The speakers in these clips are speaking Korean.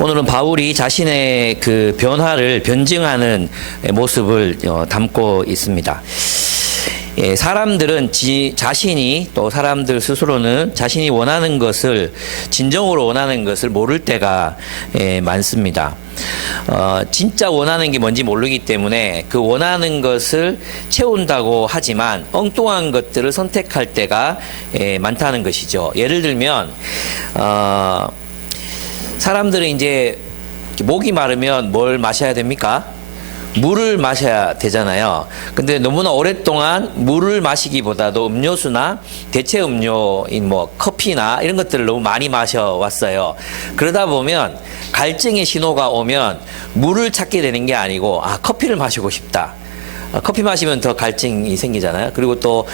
오늘은 바울이 자신의 그 변화를 변증하는 모습을 담고 있습니다. 사람들은 자신이 또 사람들 스스로는 자신이 원하는 것을 진정으로 원하는 것을 모를 때가 많습니다. 진짜 원하는 게 뭔지 모르기 때문에 그 원하는 것을 채운다고 하지만 엉뚱한 것들을 선택할 때가 많다는 것이죠. 예를 들면 사람들은 이제 목이 마르면 뭘 마셔야 됩니까? 물을 마셔야 되잖아요. 근데 너무나 오랫동안 물을 마시기보다도 음료수나 대체 음료인 뭐 커피나 이런 것들을 너무 많이 마셔왔어요. 그러다 보면 갈증의 신호가 오면 물을 찾게 되는 게 아니고 커피를 마시고 싶다. 커피 마시면 더 갈증이 생기잖아요. 그리고 또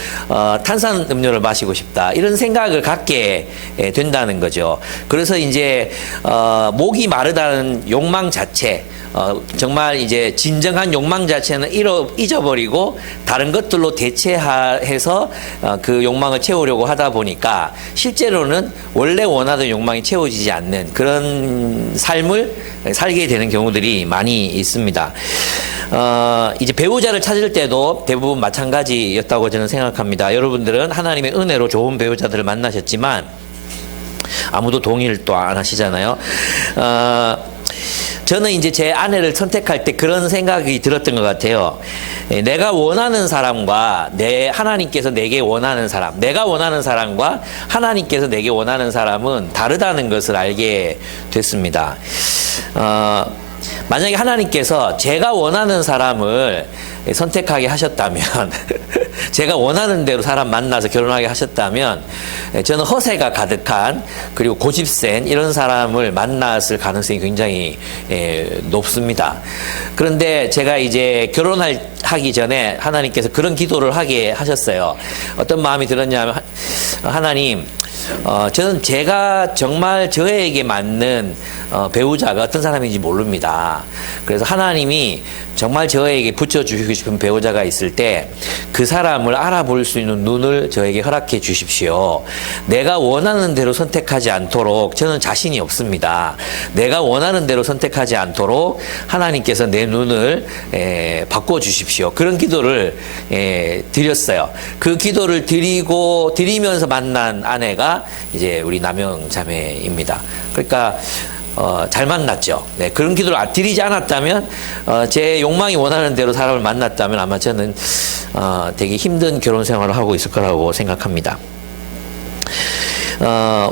탄산 음료를 마시고 싶다 이런 생각을 갖게 된다는 거죠. 그래서 이제 목이 마르다는 욕망 자체, 정말 이제 진정한 욕망 자체는 잊어버리고 다른 것들로 대체해서 그 욕망을 채우려고 하다 보니까 실제로는 원래 원하던 욕망이 채워지지 않는 그런 삶을 살게 되는 경우들이 많이 있습니다. 이제 배우자를 찾을 때도 대부분 마찬가지였다고 저는 생각합니다. 여러분들은 하나님의 은혜로 좋은 배우자들을 만나셨지만 아무도 동의를 또 안 하시잖아요. 저는 이제 제 아내를 선택할 때 그런 생각이 들었던 것 같아요. 내가 원하는 사람과 하나님께서 내게 원하는 사람, 내가 원하는 사람과 하나님께서 내게 원하는 사람은 다르다는 것을 알게 됐습니다. 만약에 하나님께서 제가 원하는 사람을 선택하게 하셨다면 제가 원하는 대로 사람 만나서 결혼하게 하셨다면 저는 허세가 가득한 그리고 고집센 이런 사람을 만났을 가능성이 굉장히 높습니다. 그런데 제가 이제 결혼하기 전에 하나님께서 그런 기도를 하게 하셨어요. 어떤 마음이 들었냐면 하나님, 저는 제가 정말 저에게 맞는 배우자가 어떤 사람인지 모릅니다. 그래서 하나님이 정말 저에게 붙여주시고 싶은 배우자가 있을 때 그 사람을 알아볼 수 있는 눈을 저에게 허락해 주십시오. 내가 원하는 대로 선택하지 않도록 저는 자신이 없습니다. 내가 원하는 대로 선택하지 않도록 하나님께서 내 눈을 바꿔주십시오. 그런 기도를 드렸어요. 그 기도를 드리면서 만난 아내가 이제 우리 남영 자매입니다. 그러니까 잘 만났죠. 네, 그런 기도를 드리지 않았다면, 제 욕망이 원하는 대로 사람을 만났다면 아마 저는 되게 힘든 결혼 생활을 하고 있을 거라고 생각합니다.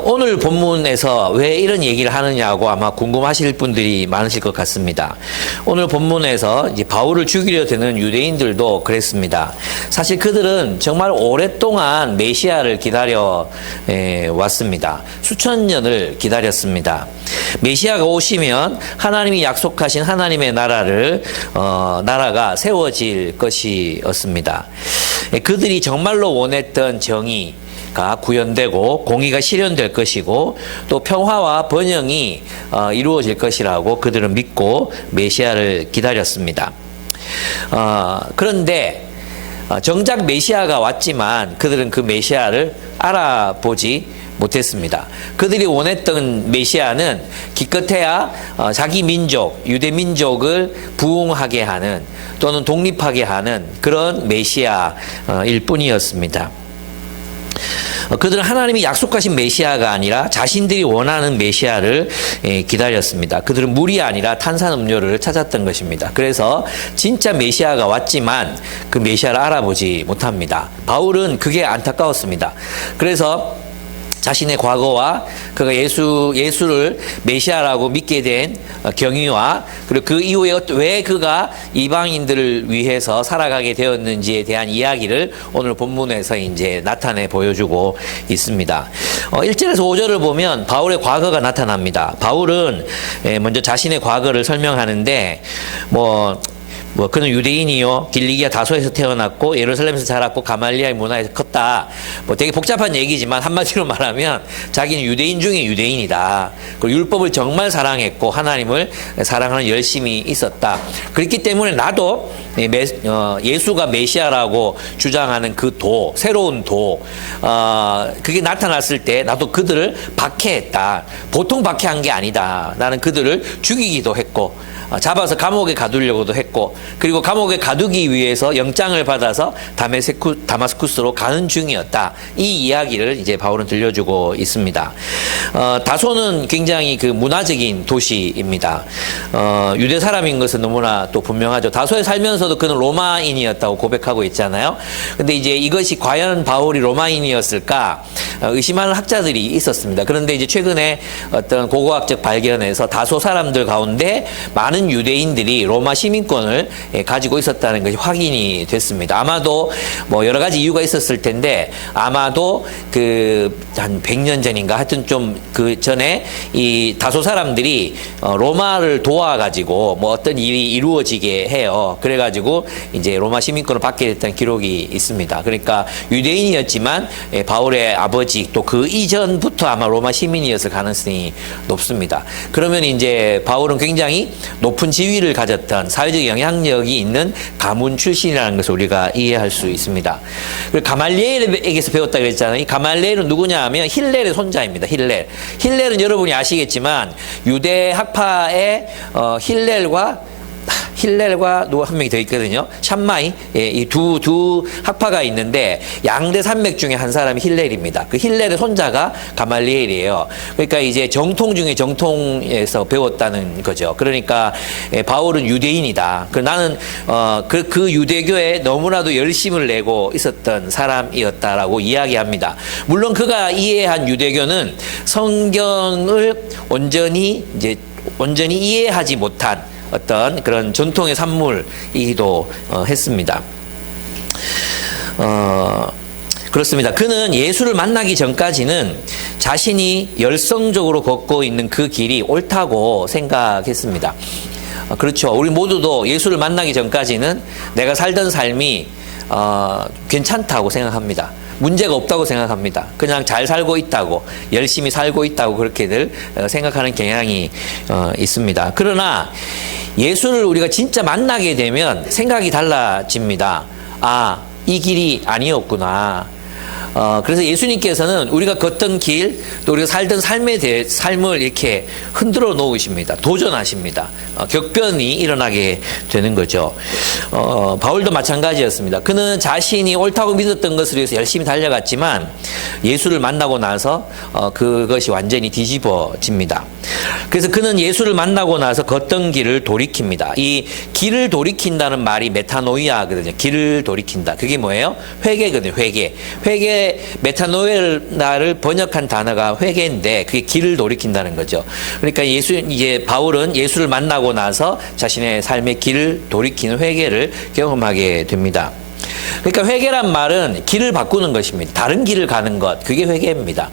오늘 본문에서 왜 이런 얘기를 하느냐고 아마 궁금하실 분들이 많으실 것 같습니다. 오늘 본문에서 이제 바울을 죽이려 드는 유대인들도 그랬습니다. 사실 그들은 정말 오랫동안 메시아를 기다려 왔습니다. 수천 년을 기다렸습니다. 메시아가 오시면 하나님이 약속하신 하나님의 나라가 세워질 것이었습니다. 그들이 정말로 원했던 정의가 구현되고 공의가 실현될 것이고 또 평화와 번영이 이루어질 것이라고 그들은 믿고 메시아를 기다렸습니다. 그런데 정작 메시아가 왔지만 그들은 그 메시아를 알아보지 못했습니다. 그들이 원했던 메시아는 기껏해야 자기 민족, 유대 민족을 부흥하게 하는 또는 독립하게 하는 그런 메시아일 뿐이었습니다. 그들은 하나님이 약속하신 메시아가 아니라 자신들이 원하는 메시아를 기다렸습니다. 그들은 물이 아니라 탄산음료를 찾았던 것입니다. 그래서 진짜 메시아가 왔지만 그 메시아를 알아보지 못합니다. 바울은 그게 안타까웠습니다. 그래서 자신의 과거와 그가 예수를 메시아라고 믿게 된 경위와 그리고 그 이후에 왜 그가 이방인들을 위해서 살아가게 되었는지에 대한 이야기를 오늘 본문에서 이제 나타내 보여주고 있습니다. 1절에서 5절을 보면 바울의 과거가 나타납니다. 바울은 먼저 자신의 과거를 설명하는데 뭐 그는 유대인이요 길리기아 다소에서 태어났고 예루살렘에서 자랐고 가말리아의 문화에서 컸다. 뭐 되게 복잡한 얘기지만 한마디로 말하면 자기는 유대인 중에 유대인이다. 그리고 율법을 정말 사랑했고 하나님을 사랑하는 열심이 있었다. 그렇기 때문에 나도 예수가 메시아라고 주장하는 그 새로운 그게 나타났을 때 나도 그들을 박해했다. 보통 박해한 게 아니다. 나는 그들을 죽이기도 했고 잡아서 감옥에 가두려고도 했고 그리고 감옥에 가두기 위해서 영장을 받아서 다마스쿠스로 가는 중이었다. 이 이야기를 이제 바울은 들려주고 있습니다. 다소는 굉장히 그 문화적인 도시입니다. 유대 사람인 것은 너무나 또 분명하죠. 다소에 살면서도 그는 로마인이었다고 고백하고 있잖아요. 근데 이제 이것이 과연 바울이 로마인이었을까 의심하는 학자들이 있었습니다. 그런데 이제 최근에 어떤 고고학적 발견에서 다소 사람들 가운데 많은 유대인들이 로마 시민권을 가지고 있었다는 것이 확인이 됐습니다. 아마도 뭐 여러 가지 이유가 있었을 텐데 아마도 그 한 100년 전인가 하여튼 좀 그 전에 이 다소 사람들이 로마를 도와가지고 뭐 어떤 일이 이루어지게 해요. 그래가지고 이제 로마 시민권을 받게 됐다는 기록이 있습니다. 그러니까 유대인이었지만 바울의 아버지 또 그 이전부터 아마 로마 시민이었을 가능성이 높습니다. 그러면 이제 바울은 굉장히 높은 지위를 가졌던 사회적 영향력이 있는 가문 출신이라는 것을 우리가 이해할 수 있습니다. 그리고 가말리엘에게서 배웠다 그랬잖아요. 이 가말리엘은 누구냐 하면 힐렐의 손자입니다. 힐렐은 여러분이 아시겠지만 유대 학파의 힐렐과 누구 한 명이 더 있거든요. 샴마이. 이 두 학파가 있는데 양대 산맥 중에 한 사람이 힐렐입니다. 그 힐렐의 손자가 가말리엘이에요. 그러니까 이제 정통 중에 정통에서 배웠다는 거죠. 그러니까 바울은 유대인이다. 나는 그 유대교에 너무나도 열심을 내고 있었던 사람이었다라고 이야기합니다. 물론 그가 이해한 유대교는 성경을 온전히 이해하지 못한 어떤 그런 전통의 산물이기도 했습니다. 그렇습니다. 그는 예수를 만나기 전까지는 자신이 열성적으로 걷고 있는 그 길이 옳다고 생각했습니다. 그렇죠. 우리 모두도 예수를 만나기 전까지는 내가 살던 삶이 괜찮다고 생각합니다. 문제가 없다고 생각합니다. 그냥 잘 살고 있다고, 열심히 살고 있다고 그렇게들 생각하는 경향이 있습니다. 그러나 예수를 우리가 진짜 만나게 되면 생각이 달라집니다. 이 길이 아니었구나. 그래서 예수님께서는 우리가 걷던 길, 또 우리가 살던 삶을 이렇게 흔들어 놓으십니다. 도전하십니다. 격변이 일어나게 되는 거죠. 바울도 마찬가지였습니다. 그는 자신이 옳다고 믿었던 것을 위해서 열심히 달려갔지만 예수를 만나고 나서 그것이 완전히 뒤집어집니다. 그래서 그는 예수를 만나고 나서 걷던 길을 돌이킵니다. 이 길을 돌이킨다는 말이 메타노이아거든요. 길을 돌이킨다. 그게 뭐예요? 회개거든요. 회개 메타노이아를 번역한 단어가 회개인데 그게 길을 돌이킨다는 거죠. 그러니까 이제 바울은 예수를 만나고 나서 자신의 삶의 길을 돌이키는 회개를 경험하게 됩니다. 그러니까 회개란 말은 길을 바꾸는 것입니다. 다른 길을 가는 것, 그게 회개입니다.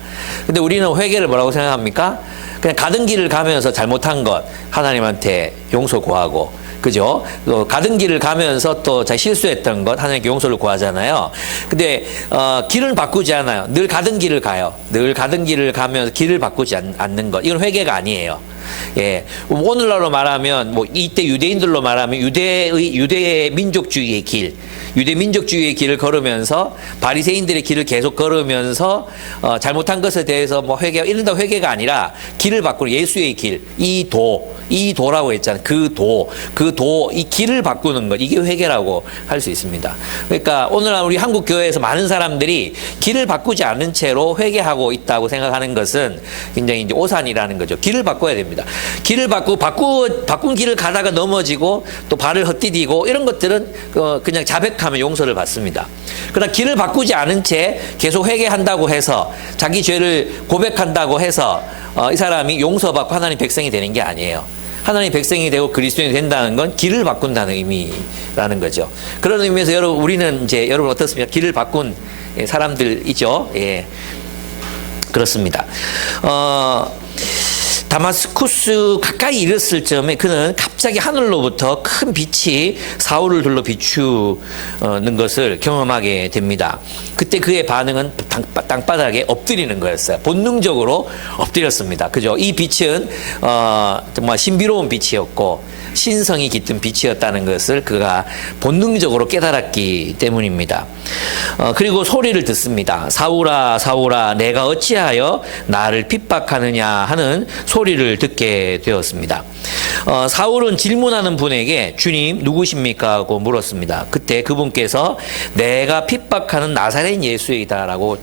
근데 우리는 회개를 뭐라고 생각합니까? 그냥 가던 길을 가면서 잘못한 것 하나님한테 용서 구하고, 그죠? 또 가던 길을 가면서 또 자기 실수했던 것 하나님께 용서를 구하잖아요. 근데 길을 바꾸지 않아요. 늘 가던 길을 가요. 늘 가던 길을 가면서 길을 바꾸지 않는 것. 이건 회개가 아니에요. 예, 오늘날로 말하면 뭐 이때 유대인들로 말하면 유대 민족주의의 길, 유대 민족주의의 길을 걸으면서 바리새인들의 길을 계속 걸으면서 잘못한 것에 대해서 뭐 이런 다 회개가 아니라 길을 바꾸는 예수의 길, 이 도라고 했잖아요. 이 길을 바꾸는 것, 이게 회개라고 할 수 있습니다. 그러니까 오늘날 우리 한국 교회에서 많은 사람들이 길을 바꾸지 않은 채로 회개하고 있다고 생각하는 것은 굉장히 이제 오산이라는 거죠. 길을 바꿔야 됩니다. 길을 바꾼 길을 가다가 넘어지고 또 발을 헛디디고 이런 것들은 그냥 자백하면 용서를 받습니다. 그러나 길을 바꾸지 않은 채 계속 회개한다고 해서 자기 죄를 고백한다고 해서 이 사람이 용서받고 하나님 백성이 되는 게 아니에요. 하나님 백성이 되고 그리스도인이 된다는 건 길을 바꾼다는 의미라는 거죠. 그런 의미에서 우리는 이제 여러분 어떻습니까? 길을 바꾼 사람들이죠. 예. 그렇습니다. 다마스쿠스 가까이 이르렀을 점에 그는 갑자기 하늘로부터 큰 빛이 사울을 둘러 비추는 것을 경험하게 됩니다. 그때 그의 반응은 땅바닥에 엎드리는 거였어요. 본능적으로 엎드렸습니다. 그죠? 이 빛은 정말 신비로운 빛이었고 신성이 깃든 빛이었다는 것을 그가 본능적으로 깨달았기 때문입니다. 그리고 소리를 듣습니다. 사울아 사울아 내가 어찌하여 나를 핍박하느냐 하는 소리를 듣게 되었습니다. 사울은 질문하는 분에게 주님 누구십니까? 하고 물었습니다. 그때 그분께서 내가 핍박하는 나사렛 예수이다라고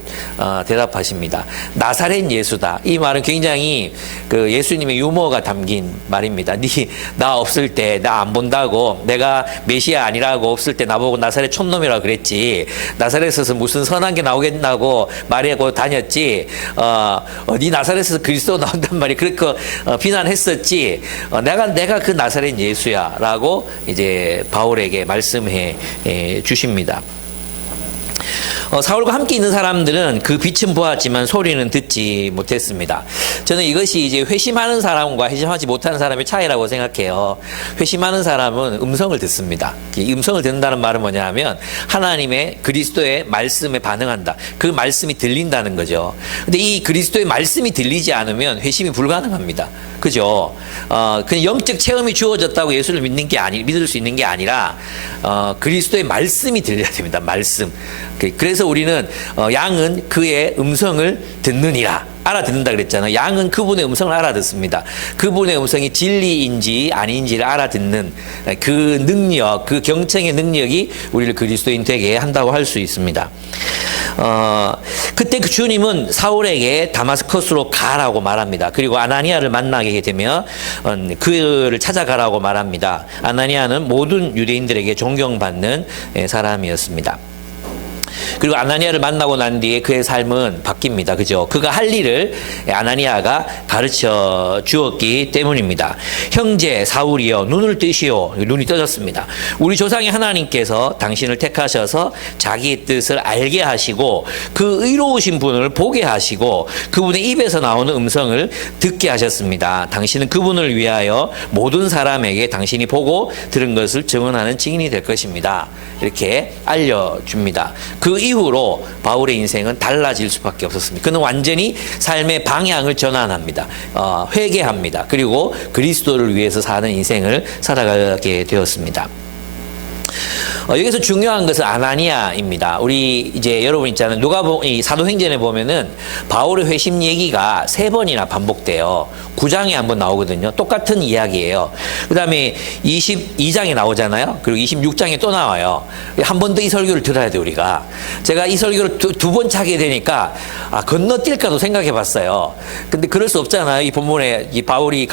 대답하십니다. 나사렛 예수다. 이 말은 굉장히 그 예수님의 유머가 담긴 말입니다. 나 없을 때 나 안 본다고 내가 메시아 아니라고 없을 때 나보고 나사렛 촌놈이라고 그랬지. 나사렛에서 무슨 선한 게 나오겠다고 말하고 다녔지. 네 나사렛에서 그리스도 나온단 말이 그렇게 비난했었지. 내가 그 나사렛 예수야라고 이제 바울에게 말씀해 주십니다. 사울과 함께 있는 사람들은 그 빛은 보았지만 소리는 듣지 못했습니다. 저는 이것이 이제 회심하는 사람과 회심하지 못하는 사람의 차이라고 생각해요. 회심하는 사람은 음성을 듣습니다. 이 음성을 듣는다는 말은 뭐냐 하면 하나님의 그리스도의 말씀에 반응한다. 그 말씀이 들린다는 거죠. 근데 이 그리스도의 말씀이 들리지 않으면 회심이 불가능합니다. 그죠? 그냥 영적 체험이 주어졌다고 예수를 믿을 수 있는 게 아니라 그리스도의 말씀이 들려야 됩니다. 말씀. 그래서 우리는 양은 그의 음성을 듣느니라. 알아듣는다 그랬잖아요. 양은 그분의 음성을 알아듣습니다. 그분의 음성이 진리인지 아닌지를 알아듣는 그 능력, 그 경청의 능력이 우리를 그리스도인 되게 한다고 할 수 있습니다. 그때 그 주님은 사울에게 다마스커스로 가라고 말합니다. 그리고 아나니아를 만나게 되면 그를 찾아가라고 말합니다. 아나니아는 모든 유대인들에게 존경받는 사람이었습니다. 그리고 아나니아를 만나고 난 뒤에 그의 삶은 바뀝니다. 그죠? 그가 할 일을 아나니아가 가르쳐 주었기 때문입니다. 형제 사울이여 눈을 뜨시오. 눈이 떠졌습니다. 우리 조상의 하나님께서 당신을 택하셔서 자기의 뜻을 알게 하시고 그 의로우신 분을 보게 하시고 그분의 입에서 나오는 음성을 듣게 하셨습니다. 당신은 그분을 위하여 모든 사람에게 당신이 보고 들은 것을 증언하는 증인이 될 것입니다. 이렇게 알려줍니다. 그 이후로 바울의 인생은 달라질 수밖에 없었습니다. 그는 완전히 삶의 방향을 전환합니다. 회개합니다. 그리고 그리스도를 위해서 사는 인생을 살아가게 되었습니다. 여기서 중요한 것은 아나니아입니다. 우리 이제 여러분 있잖아요. 이 사도행전에 보면은 바울의 회심 얘기가 3번이나 반복돼요. 9장에 한번 나오거든요. 똑같은 이야기예요. 그 다음에 22장에 나오잖아요. 그리고 26장에 또 나와요. 한 번 더 이 설교를 들어야 돼, 우리가. 제가 이 설교를 두 번 차게 되니까, 건너뛸까도 생각해 봤어요. 근데 그럴 수 없잖아요. 이 본문에 이 바울이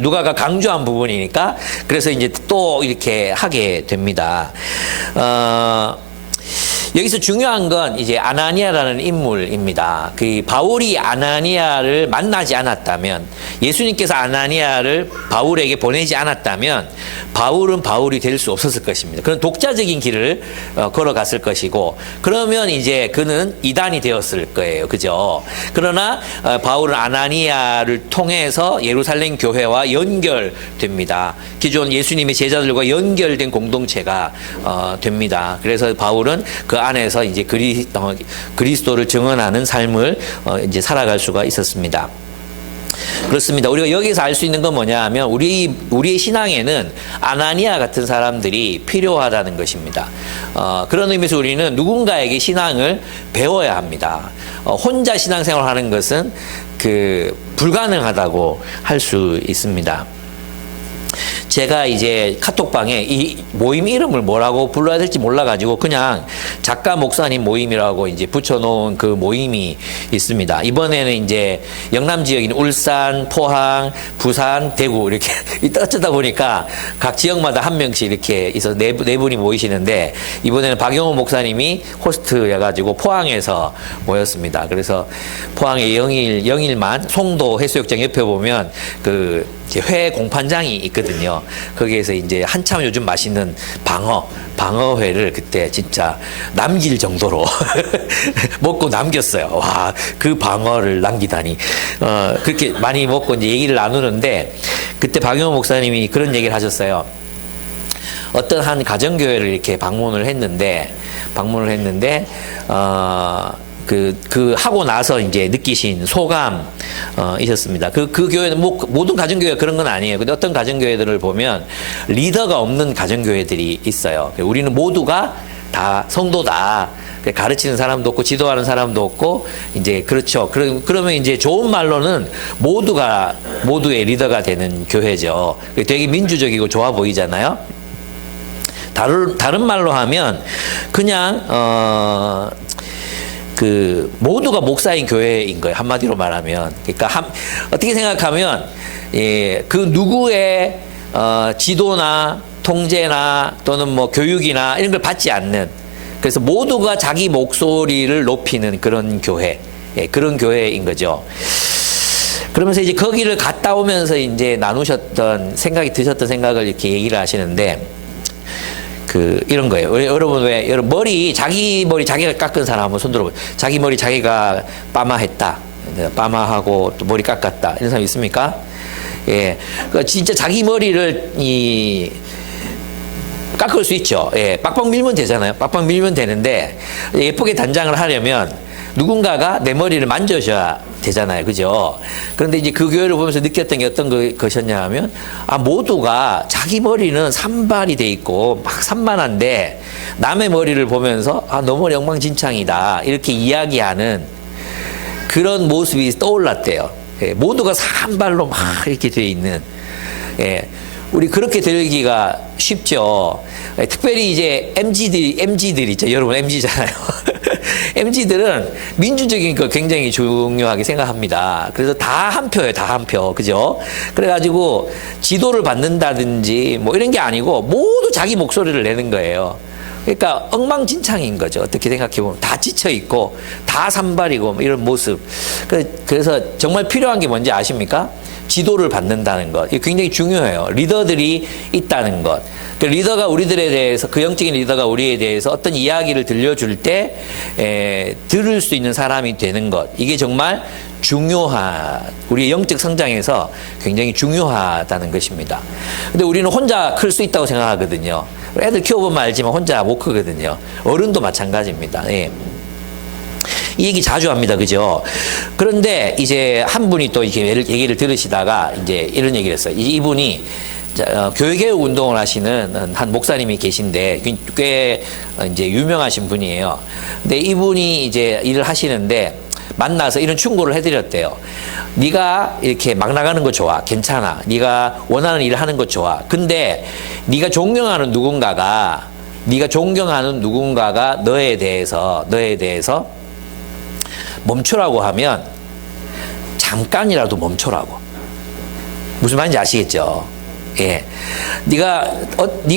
누가가 강조한 부분이니까. 그래서 이제 또 이렇게 하게 됩니다. 여기서 중요한 건 이제 아나니아라는 인물입니다. 그 바울이 아나니아를 만나지 않았다면, 예수님께서 아나니아를 바울에게 보내지 않았다면 바울은 바울이 될 수 없었을 것입니다. 그런 독자적인 길을 걸어갔을 것이고, 그러면 이제 그는 이단이 되었을 거예요. 그죠? 그러나 바울은 아나니아를 통해서 예루살렘 교회와 연결됩니다. 기존 예수님의 제자들과 연결된 공동체가 됩니다. 그래서 바울은 그 안에서 이제 그리스도를 증언하는 삶을 이제 살아갈 수가 있었습니다. 그렇습니다. 우리가 여기서 알 수 있는 건 뭐냐 하면 우리의 신앙에는 아나니아 같은 사람들이 필요하다는 것입니다. 그런 의미에서 우리는 누군가에게 신앙을 배워야 합니다. 혼자 신앙생활을 하는 것은 불가능하다고 할 수 있습니다. 제가 이제 카톡방에 이 모임 이름을 뭐라고 불러야 될지 몰라가지고 그냥 작가 목사님 모임이라고 이제 붙여놓은 그 모임이 있습니다. 이번에는 이제 영남 지역인 울산, 포항, 부산, 대구 이렇게 어쩌다 보니까 각 지역마다 한 명씩 이렇게 있어서 네 분이 모이시는데 이번에는 박영호 목사님이 호스트여가지고 포항에서 모였습니다. 그래서 포항의 영일만 송도 해수욕장 옆에 보면 그 회 공판장이 있거든요. 있거든요. 거기에서 이제 한참 요즘 맛있는 방어회를 그때 진짜 남길 정도로 먹고 남겼어요. 와, 그 방어를 남기다니. 그렇게 많이 먹고 이제 얘기를 나누는데 그때 박용호 목사님이 그런 얘기를 하셨어요. 어떤 한 가정교회를 이렇게 방문을 했는데, 그 하고 나서 이제 느끼신 소감, 있었습니다. 그 교회는 모든 가정교회가 그런 건 아니에요. 근데 어떤 가정교회들을 보면 리더가 없는 가정교회들이 있어요. 우리는 모두가 다 성도다. 가르치는 사람도 없고 지도하는 사람도 없고 이제 그렇죠. 그러면 이제 좋은 말로는 모두의 리더가 되는 교회죠. 되게 민주적이고 좋아 보이잖아요. 다른 말로 하면 그냥 모두가 목사인 교회인 거예요. 한마디로 말하면. 그러니까 어떻게 생각하면 그 누구의 지도나 통제나 또는 뭐 교육이나 이런 걸 받지 않는, 그래서 모두가 자기 목소리를 높이는 그런 교회, 그런 교회인 거죠. 그러면서 이제 거기를 갔다 오면서 이제 드셨던 생각을 이렇게 얘기를 하시는데, 이런 거예요. 여러분 자기 머리 자기가 깎은 사람 한번 손 들어보세요. 자기 머리 자기가 빠마했다. 빠마하고 또 머리 깎았다. 이런 사람 있습니까? 예. 진짜 자기 머리를 깎을 수 있죠. 예. 빡빡 밀면 되잖아요. 빡빡 밀면 되는데, 예쁘게 단장을 하려면 누군가가 내 머리를 만져줘야 되잖아요. 그죠? 그런데 이제 그 교회를 보면서 느꼈던 게 어떤 것이었냐 하면, 모두가 자기 머리는 산발이 돼 있고 막 산만한데 남의 머리를 보면서 너 머리 엉망진창이다. 이렇게 이야기하는 그런 모습이 떠올랐대요. 예, 모두가 산발로 막 이렇게 돼 있는. 예. 우리 그렇게 되기가 쉽죠. 특별히 이제 MZ들 있죠. 여러분 MZ잖아요. MZ들은 민주적인 거 굉장히 중요하게 생각합니다. 그래서 다 한 표예요. 다 한 표. 그죠? 그래가지고 지도를 받는다든지 뭐 이런 게 아니고 모두 자기 목소리를 내는 거예요. 그러니까 엉망진창인 거죠. 어떻게 생각해보면. 다 지쳐있고 다 산발이고 뭐 이런 모습. 그래서 정말 필요한 게 뭔지 아십니까? 지도를 받는다는 것. 이게 굉장히 중요해요. 리더들이 있다는 것. 그 리더가 우리들에 대해서, 그 영적인 리더가 우리에 대해서 어떤 이야기를 들려줄 때 들을 수 있는 사람이 되는 것. 이게 정말 우리의 영적 성장에서 굉장히 중요하다는 것입니다. 근데 우리는 혼자 클 수 있다고 생각하거든요. 애들 키워보면 알지만 혼자 못 크거든요. 어른도 마찬가지입니다. 예. 이 얘기 자주 합니다. 그죠? 그런데 이제 한 분이 또 이렇게 얘기를 들으시다가 이제 이런 얘기를 했어요. 이분이 교회개혁 운동을 하시는 한 목사님이 계신데 꽤 이제 유명하신 분이에요. 근데 이분이 이제 일을 하시는데 만나서 이런 충고를 해드렸대요. 네가 이렇게 막 나가는 거 좋아. 괜찮아. 네가 원하는 일을 하는 거 좋아. 근데 네가 존경하는 누군가가 너에 대해서 멈추라고 하면 잠깐이라도 멈추라고. 무슨 말인지 아시겠죠? 예. 네가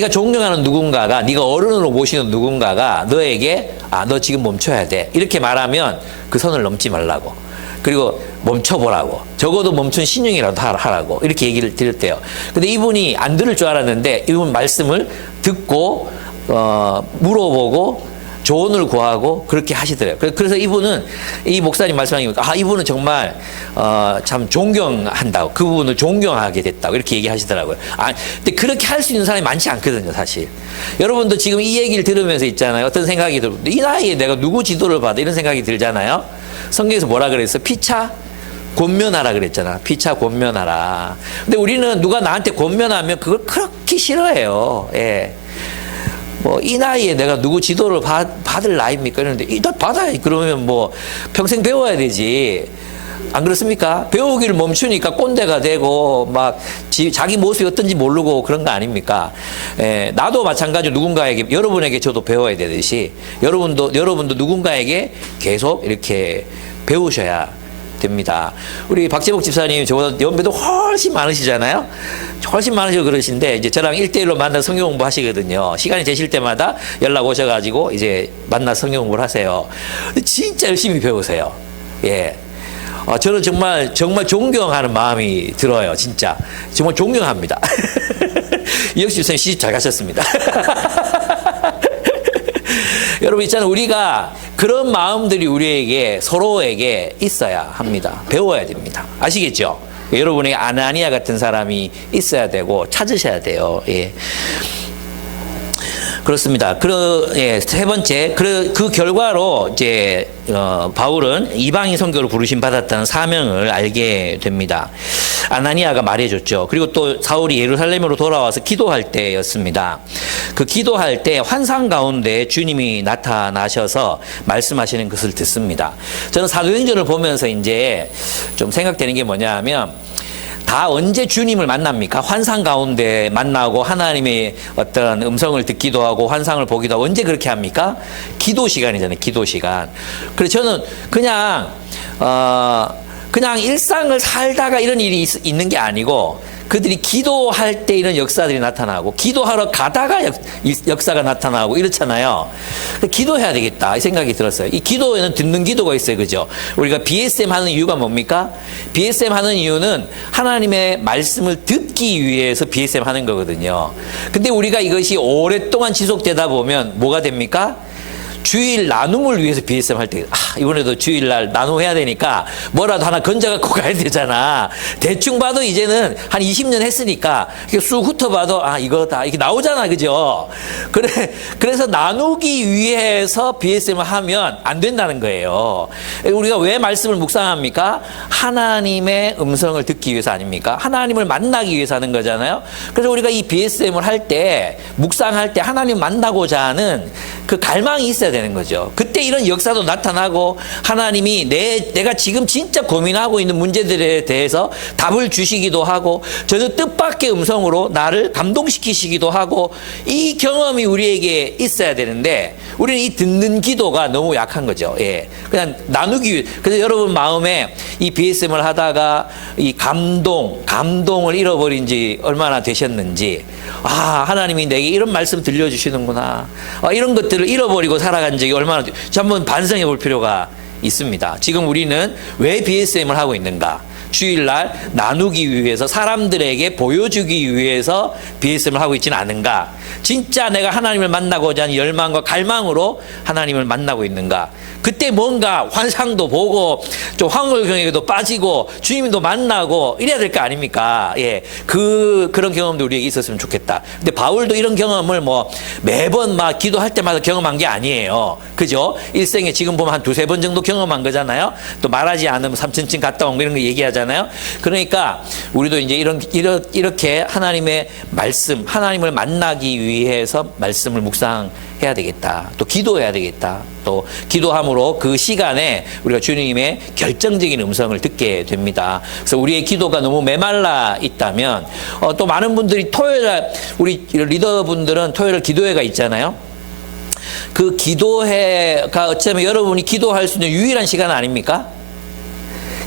존경하는 누군가가, 네가 어른으로 모시는 누군가가 너에게 너 지금 멈춰야 돼. 이렇게 말하면 그 선을 넘지 말라고. 그리고 멈춰보라고. 적어도 멈춘 신용이라도 하라고. 이렇게 얘기를 드렸대요. 근데 이분이 안 들을 줄 알았는데 이분 말씀을 듣고 물어보고 조언을 구하고 그렇게 하시더라고요. 그래서 이 목사님 말씀하니까 이분은 정말 참 존경한다고, 그 부분을 존경하게 됐다고 이렇게 얘기하시더라고요. 근데 그렇게 할 수 있는 사람이 많지 않거든요, 사실. 여러분도 지금 이 얘기를 들으면서 있잖아요. 어떤 생각이 들어요. 이 나이에 내가 누구 지도를 받아, 이런 생각이 들잖아요. 성경에서 뭐라 그랬어? 피차 권면하라 그랬잖아. 피차 권면하라. 근데 우리는 누가 나한테 권면하면 그걸 그렇게 싫어해요. 예. 이 나이에 내가 누구 지도를 받을 나이입니까? 이러는데, 받아야지. 그러면 평생 배워야 되지. 안 그렇습니까? 배우기를 멈추니까 꼰대가 되고, 자기 모습이 어떤지 모르고 그런 거 아닙니까? 나도 마찬가지로 여러분에게 저도 배워야 되듯이, 여러분도 누군가에게 계속 이렇게 배우셔야 됩니다. 우리 박재복 집사님 저보다 연배도 훨씬 많으시잖아요. 훨씬 많으시고 그러신데 이제 저랑 1대1로 만나 성경 공부 하시거든요. 시간이 되실 때마다 연락 오셔가지고 이제 만나 성경 공부를 하세요. 진짜 열심히 배우세요. 예. 저는 정말 존경하는 마음이 들어요. 진짜. 정말 존경합니다. 이혁수 집사님 시집 잘 가셨습니다. 여러분 있잖아요. 우리가 그런 마음들이 우리에게 서로에게 있어야 합니다. 배워야 됩니다. 아시겠죠? 여러분에게 아나니아 같은 사람이 있어야 되고 찾으셔야 돼요. 예. 그렇습니다. 세 번째, 그 결과로 이제 바울은 이방인 선교를 부르심 받았다는 사명을 알게 됩니다. 아나니아가 말해줬죠. 그리고 또 사울이 예루살렘으로 돌아와서 기도할 때였습니다. 그 기도할 때 환상 가운데 주님이 나타나셔서 말씀하시는 것을 듣습니다. 저는 사도행전을 보면서 이제 좀 생각되는 게 뭐냐면, 다 언제 주님을 만납니까? 환상 가운데 만나고 하나님의 어떤 음성을 듣기도 하고 환상을 보기도 하고 언제 그렇게 합니까? 기도 시간이잖아요. 기도 시간. 그래서 저는 그냥 일상을 살다가 이런 일이 있는 게 아니고 그들이 기도할 때 이런 역사들이 나타나고 기도하러 가다가 역사가 나타나고 이렇잖아요. 기도해야 되겠다 이 생각이 들었어요. 이 기도에는 듣는 기도가 있어요. 그죠? 우리가 BSM 하는 이유가 뭡니까? BSM 하는 이유는 하나님의 말씀을 듣기 위해서 BSM 하는 거거든요. 근데 우리가 이것이 오랫동안 지속되다 보면 뭐가 됩니까? 주일 나눔을 위해서 BSM 할 때, 이번에도 주일날 나눔해야 되니까 뭐라도 하나 건져갖고 가야 되잖아. 대충 봐도 이제는 한 20년 했으니까 쑥 훑어봐도 이거다. 이렇게 나오잖아. 그죠? 그래서 나누기 위해서 BSM을 하면 안 된다는 거예요. 우리가 왜 말씀을 묵상합니까? 하나님의 음성을 듣기 위해서 아닙니까? 하나님을 만나기 위해서 하는 거잖아요. 그래서 우리가 이 BSM을 할 때, 묵상할 때 하나님 만나고자 하는 그 갈망이 있어야 되는 거죠. 그때 이런 역사도 나타나고 하나님이 내가 지금 진짜 고민하고 있는 문제들에 대해서 답을 주시기도 하고 저는 뜻밖의 음성으로 나를 감동시키시기도 하고 이 경험이 우리에게 있어야 되는데 우리는 이 듣는 기도가 너무 약한 거죠. 예. 그냥 나누기 위해. 그래서 여러분 마음에 이 BSM을 하다가 이 감동을 잃어버린 지 얼마나 되셨는지 하나님이 내게 이런 말씀 들려주시는구나. 이런 것들을 잃어버리고 살아간 적이 얼마나 한번 반성해 볼 필요가 있습니다. 지금 우리는 왜 BSM을 하고 있는가? 주일날 나누기 위해서 사람들에게 보여주기 위해서 BSM을 하고 있지는 않은가? 진짜 내가 하나님을 만나고자 하는 열망과 갈망으로 하나님을 만나고 있는가? 그때 뭔가 환상도 보고 좀 황홀경에도 빠지고 주님도 만나고 이래야 될 거 아닙니까? 예, 그런 경험도 우리에게 있었으면 좋겠다. 근데 바울도 이런 경험을 매번 기도할 때마다 경험한 게 아니에요. 그죠? 일생에 지금 보면 한 두세 번 정도 경험한 거잖아요. 또 말하지 않으면 3천층 갔다 온 거 이런 거 얘기하잖아요. 그러니까 우리도 이제 이렇게 하나님의 말씀, 하나님을 만나기 위해서 말씀을 묵상해야 되겠다. 또 기도해야 되겠다. 또 기도함으로 그 시간에 우리가 주님의 결정적인 음성을 듣게 됩니다. 그래서 우리의 기도가 너무 메말라 있다면 또 많은 분들이 토요일에 우리 리더분들은 토요일 기도회가 있잖아요. 그 기도회가 어쩌면 여러분이 기도할 수 있는 유일한 시간 아닙니까?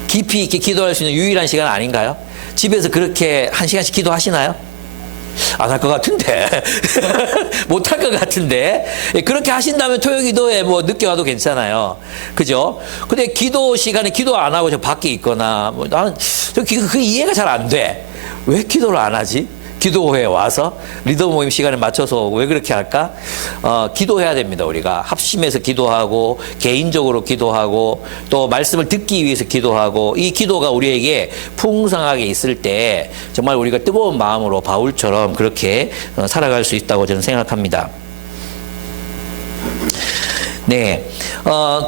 깊이 있게 기도할 수 있는 유일한 시간 아닌가요? 집에서 그렇게 한 시간씩 기도하시나요? 안 할 것 같은데 못할 것 같은데 그렇게 하신다면 토요 기도에 늦게 와도 괜찮아요. 그죠? 근데 기도 시간에 기도 안 하고 저 밖에 있거나 나는 그 이해가 잘 안 돼. 왜 기도를 안 하지? 기도회에 와서 리더 모임 시간에 맞춰서 왜 그렇게 할까? 기도해야 됩니다. 우리가 합심해서 기도하고 개인적으로 기도하고 또 말씀을 듣기 위해서 기도하고 이 기도가 우리에게 풍성하게 있을 때 정말 우리가 뜨거운 마음으로 바울처럼 그렇게 살아갈 수 있다고 저는 생각합니다. 네,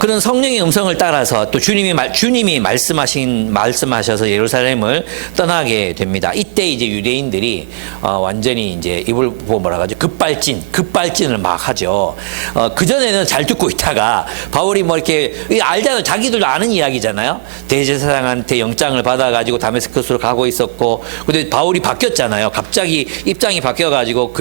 그런 성령의 음성을 따라서 또 주님이 말씀하셔서 예루살렘을 떠나게 됩니다. 이때 이제 유대인들이 완전히 이제 입을 보고 뭐라 하죠? 급발진을 막 하죠. 그 전에는 잘 듣고 있다가 바울이 이렇게 알잖아요. 자기들도 아는 이야기잖아요. 대제사장한테 영장을 받아가지고 다메스커스로 가고 있었고, 근데 바울이 바뀌었잖아요. 갑자기 입장이 바뀌어가지고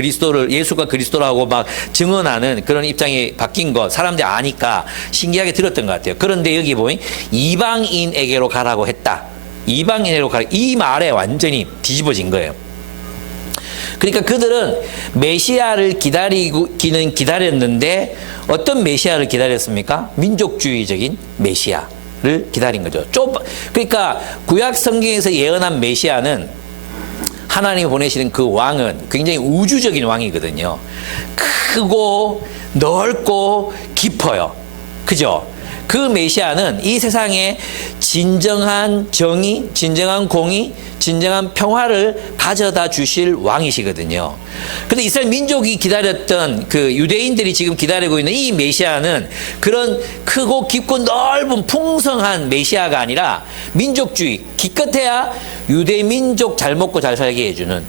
예수가 그리스도라고 막 증언하는 그런 입장이 바뀐 것 사람들이 아니까 신기하게 들었던 것 같아요. 그런데 여기 보면 이방인에게로 가라고 했다. 이방인에게로 가라. 이 말에 완전히 뒤집어진 거예요. 그러니까 그들은 메시아를 기다렸는데 어떤 메시아를 기다렸습니까? 민족주의적인 메시아를 기다린 거죠. 그러니까 구약 성경에서 예언한 메시아는 하나님이 보내시는 그 왕은 굉장히 우주적인 왕이거든요. 크고 넓고 깊어요. 그죠? 그 메시아는 이 세상에 진정한 정의, 진정한 공의, 진정한 평화를 가져다 주실 왕이시거든요. 그런데 이스라엘 민족이 기다렸던 그 유대인들이 지금 기다리고 있는 이 메시아는 그런 크고 깊고 넓은 풍성한 메시아가 아니라 민족주의, 기껏해야 유대 민족 잘 먹고 잘 살게 해주는,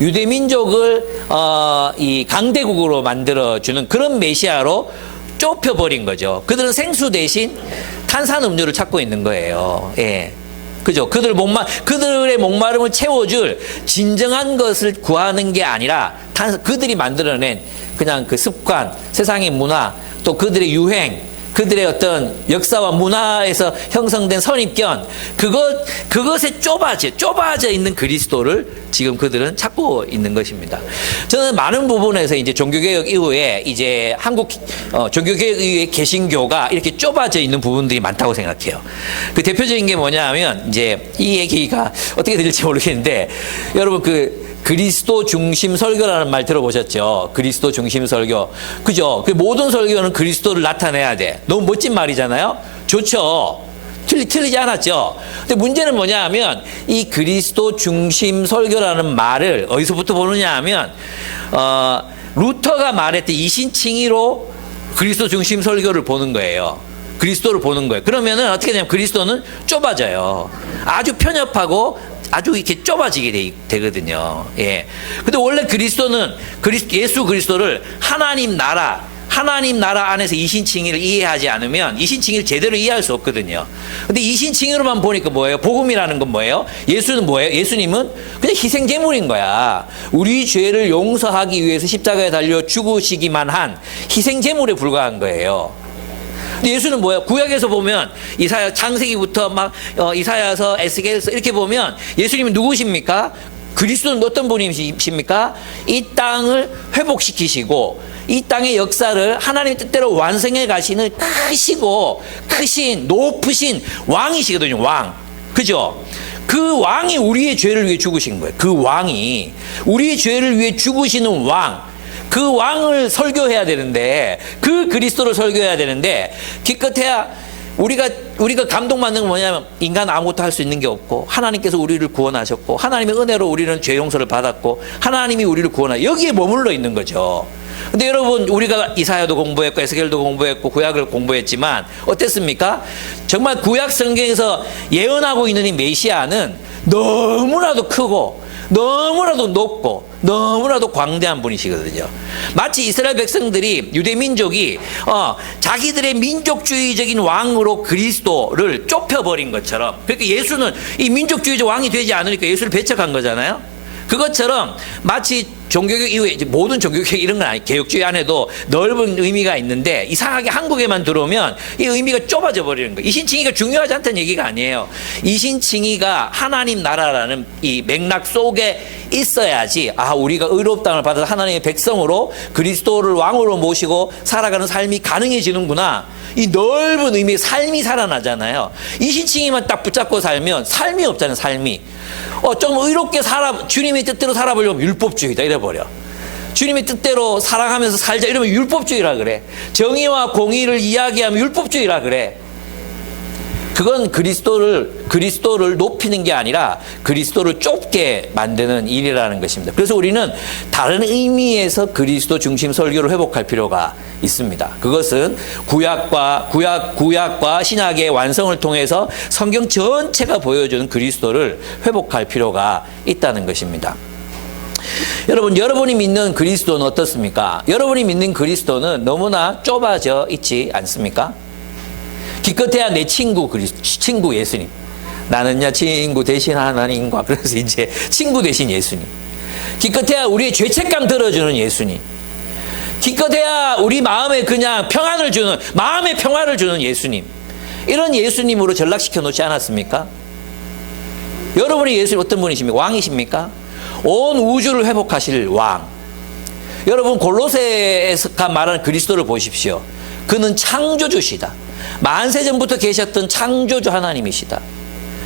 유대 민족을 이 강대국으로 만들어주는 그런 메시아로 좁혀버린 거죠. 그들은 생수 대신 탄산음료를 찾고 있는 거예요. 예. 그죠? 그들의 목마름을 채워줄 진정한 것을 구하는 게 아니라 그들이 만들어낸 그냥 그 습관, 세상의 문화, 또 그들의 유행, 그들의 어떤 역사와 문화에서 형성된 선입견, 그것에 좁아져 있는 그리스도를 지금 그들은 찾고 있는 것입니다. 저는 많은 부분에서 이제 종교개혁 이후에 이제 한국 종교개혁 이후에 개신교가 이렇게 좁아져 있는 부분들이 많다고 생각해요. 그 대표적인 게 뭐냐면 이제 이 얘기가 어떻게 들릴지 모르겠는데 여러분 그리스도 중심 설교라는 말 들어보셨죠? 그리스도 중심 설교. 그죠? 그 모든 설교는 그리스도를 나타내야 돼. 너무 멋진 말이잖아요? 좋죠? 틀리지 않았죠? 근데 문제는 뭐냐 하면 이 그리스도 중심 설교라는 말을 어디서부터 보느냐 하면, 루터가 말했던 이신칭의로 그리스도 중심 설교를 보는 거예요. 그리스도를 보는 거예요. 그러면은 어떻게 되냐면 그리스도는 좁아져요. 아주 편협하고 아주 이렇게 좁아지게 되거든요. 예. 근데 원래 그리스도는 예수 그리스도를 하나님 나라 안에서 이신칭의를 이해하지 않으면 이신칭의를 제대로 이해할 수 없거든요. 근데 이신칭의로만 보니까 뭐예요? 복음이라는 건 뭐예요? 예수는 뭐예요? 예수님은 그냥 희생제물인 거야. 우리 죄를 용서하기 위해서 십자가에 달려 죽으시기만 한 희생제물에 불과한 거예요. 예수는 뭐야? 구약에서 보면 이사야 창세기부터 막 이사야서 에스겔서 이렇게 보면 예수님은 누구십니까? 그리스도는 어떤 분이십니까? 이 땅을 회복시키시고 이 땅의 역사를 하나님의 뜻대로 완성해 가시는 크신 높으신 왕이시거든요. 왕. 그죠? 그 왕이 우리의 죄를 위해 죽으신 거예요. 그 왕이 우리의 죄를 위해 죽으시는 왕. 그 왕을 설교해야 되는데, 그 그리스도를 설교해야 되는데, 기껏해야 우리가 감동받는 건 뭐냐면 인간 아무것도 할 수 있는 게 없고 하나님께서 우리를 구원하셨고 하나님의 은혜로 우리는 죄 용서를 받았고 하나님이 우리를 여기에 머물러 있는 거죠. 근데 여러분, 우리가 이사야도 공부했고 에스겔도 공부했고 구약을 공부했지만 어땠습니까? 정말 구약 성경에서 예언하고 있는 이 메시아는 너무나도 크고 너무나도 높고 너무나도 광대한 분이시거든요. 마치 이스라엘 백성들이, 유대 민족이 자기들의 민족주의적인 왕으로 그리스도를 좁혀버린 것처럼, 그러니까 예수는 이 민족주의적 왕이 되지 않으니까 예수를 배척한 거잖아요. 그것처럼 마치 종교개혁 이후에 이제 모든 종교개혁 이런 건 아니에요. 개혁주의 안에도 넓은 의미가 있는데 이상하게 한국에만 들어오면 이 의미가 좁아져 버리는 거예요. 이신칭의가 중요하지 않다는 얘기가 아니에요. 이신칭의가 하나님 나라라는 이 맥락 속에 있어야지 우리가 의롭다함을 받아서 하나님의 백성으로 그리스도를 왕으로 모시고 살아가는 삶이 가능해지는구나. 이 넓은 의미의 삶이 살아나잖아요. 이신칭의만 딱 붙잡고 살면 삶이 없잖아요. 삶이. 좀 의롭게 주님의 뜻대로 살아보려면 율법주의다 이래버려. 주님의 뜻대로 살아가면서 살자 이러면 율법주의라 그래. 정의와 공의를 이야기하면 율법주의라 그래. 그건 그리스도를 높이는 게 아니라 그리스도를 좁게 만드는 일이라는 것입니다. 그래서 우리는 다른 의미에서 그리스도 중심 설교를 회복할 필요가 있습니다. 그것은 구약과 신약의 완성을 통해서 성경 전체가 보여주는 그리스도를 회복할 필요가 있다는 것입니다. 여러분이 믿는 그리스도는 어떻습니까? 여러분이 믿는 그리스도는 너무나 좁아져 있지 않습니까? 기껏해야 내 친구 예수님. 나는야 친구 대신 하나님과, 그래서 이제 친구 대신 예수님. 기껏해야 우리의 죄책감 들어주는 예수님. 기껏해야 우리 마음에 그냥 마음의 평화를 주는 예수님. 이런 예수님으로 전락시켜 놓지 않았습니까? 여러분의 예수님 어떤 분이십니까? 왕이십니까? 온 우주를 회복하실 왕. 여러분, 골로새에서 말하는 그리스도를 보십시오. 그는 창조주시다. 만세 전부터 계셨던 창조주 하나님이시다.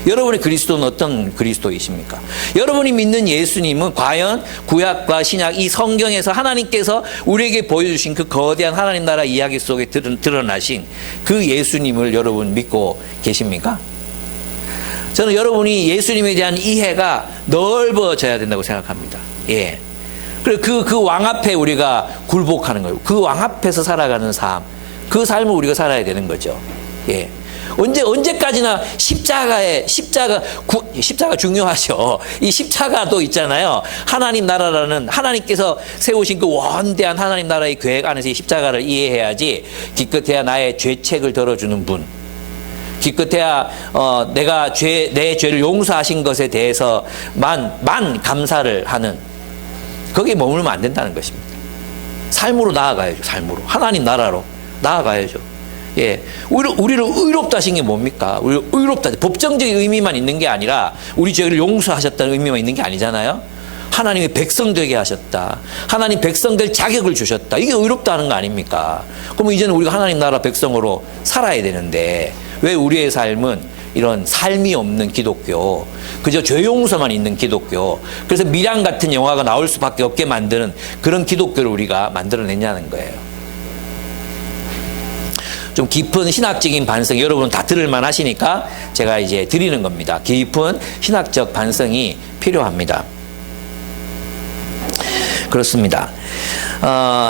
여러분의 그리스도는 어떤 그리스도이십니까? 여러분이 믿는 예수님은 과연 구약과 신약 이 성경에서 하나님께서 우리에게 보여주신 그 거대한 하나님 나라 이야기 속에 드러나신 그 예수님을 여러분 믿고 계십니까? 저는 여러분이 예수님에 대한 이해가 넓어져야 된다고 생각합니다. 예. 그리고 그 왕 앞에 우리가 굴복하는 거예요. 그 왕 앞에서 살아가는 삶, 그 삶을 우리가 살아야 되는 거죠. 예. 언제까지나 십자가 중요하죠. 이 십자가도 있잖아요. 하나님 나라라는 하나님께서 세우신 그 원대한 하나님 나라의 계획 안에서 이 십자가를 이해해야지 기껏해야 나의 죄책을 덜어주는 분. 기껏해야 내 죄를 용서하신 것에 대해서만 감사를 하는 거기에 머물면 안 된다는 것입니다. 삶으로 나아가야죠. 삶으로 하나님 나라로 나아가야죠. 예, 우리를 의롭다 하신 게 뭡니까? 의롭다 법정적인 의미만 있는 게 아니라 우리 죄를 용서하셨다는 의미만 있는 게 아니잖아요. 하나님의 백성 되게 하셨다. 하나님 백성 될 자격을 주셨다. 이게 의롭다 하는 거 아닙니까? 그럼 이제는 우리가 하나님 나라 백성으로 살아야 되는데 왜 우리의 삶은 이런 삶이 없는 기독교, 그저 죄 용서만 있는 기독교, 그래서 미량 같은 영화가 나올 수밖에 없게 만드는 그런 기독교를 우리가 만들어냈냐는 거예요. 좀 깊은 신학적인 반성, 여러분 다 들을만 하시니까 제가 이제 드리는 겁니다. 깊은 신학적 반성이 필요합니다. 그렇습니다.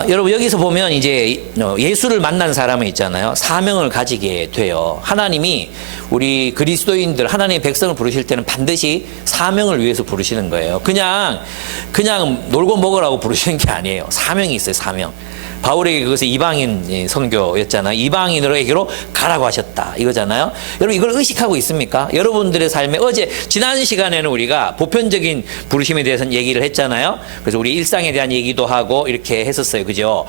여러분 여기서 보면 이제 예수를 만난 사람은 있잖아요. 사명을 가지게 돼요. 하나님이 우리 그리스도인들, 하나님의 백성을 부르실 때는 반드시 사명을 위해서 부르시는 거예요. 그냥 놀고 먹으라고 부르시는 게 아니에요. 사명이 있어요. 사명. 바울에게 그것은 이방인 선교였잖아요. 이방인으로에게로 가라고 하셨다 이거잖아요. 여러분 이걸 의식하고 있습니까? 여러분들의 삶에 지난 시간에는 우리가 보편적인 부르심에 대해서는 얘기를 했잖아요. 그래서 우리 일상에 대한 얘기도 하고 이렇게 했었어요. 그죠?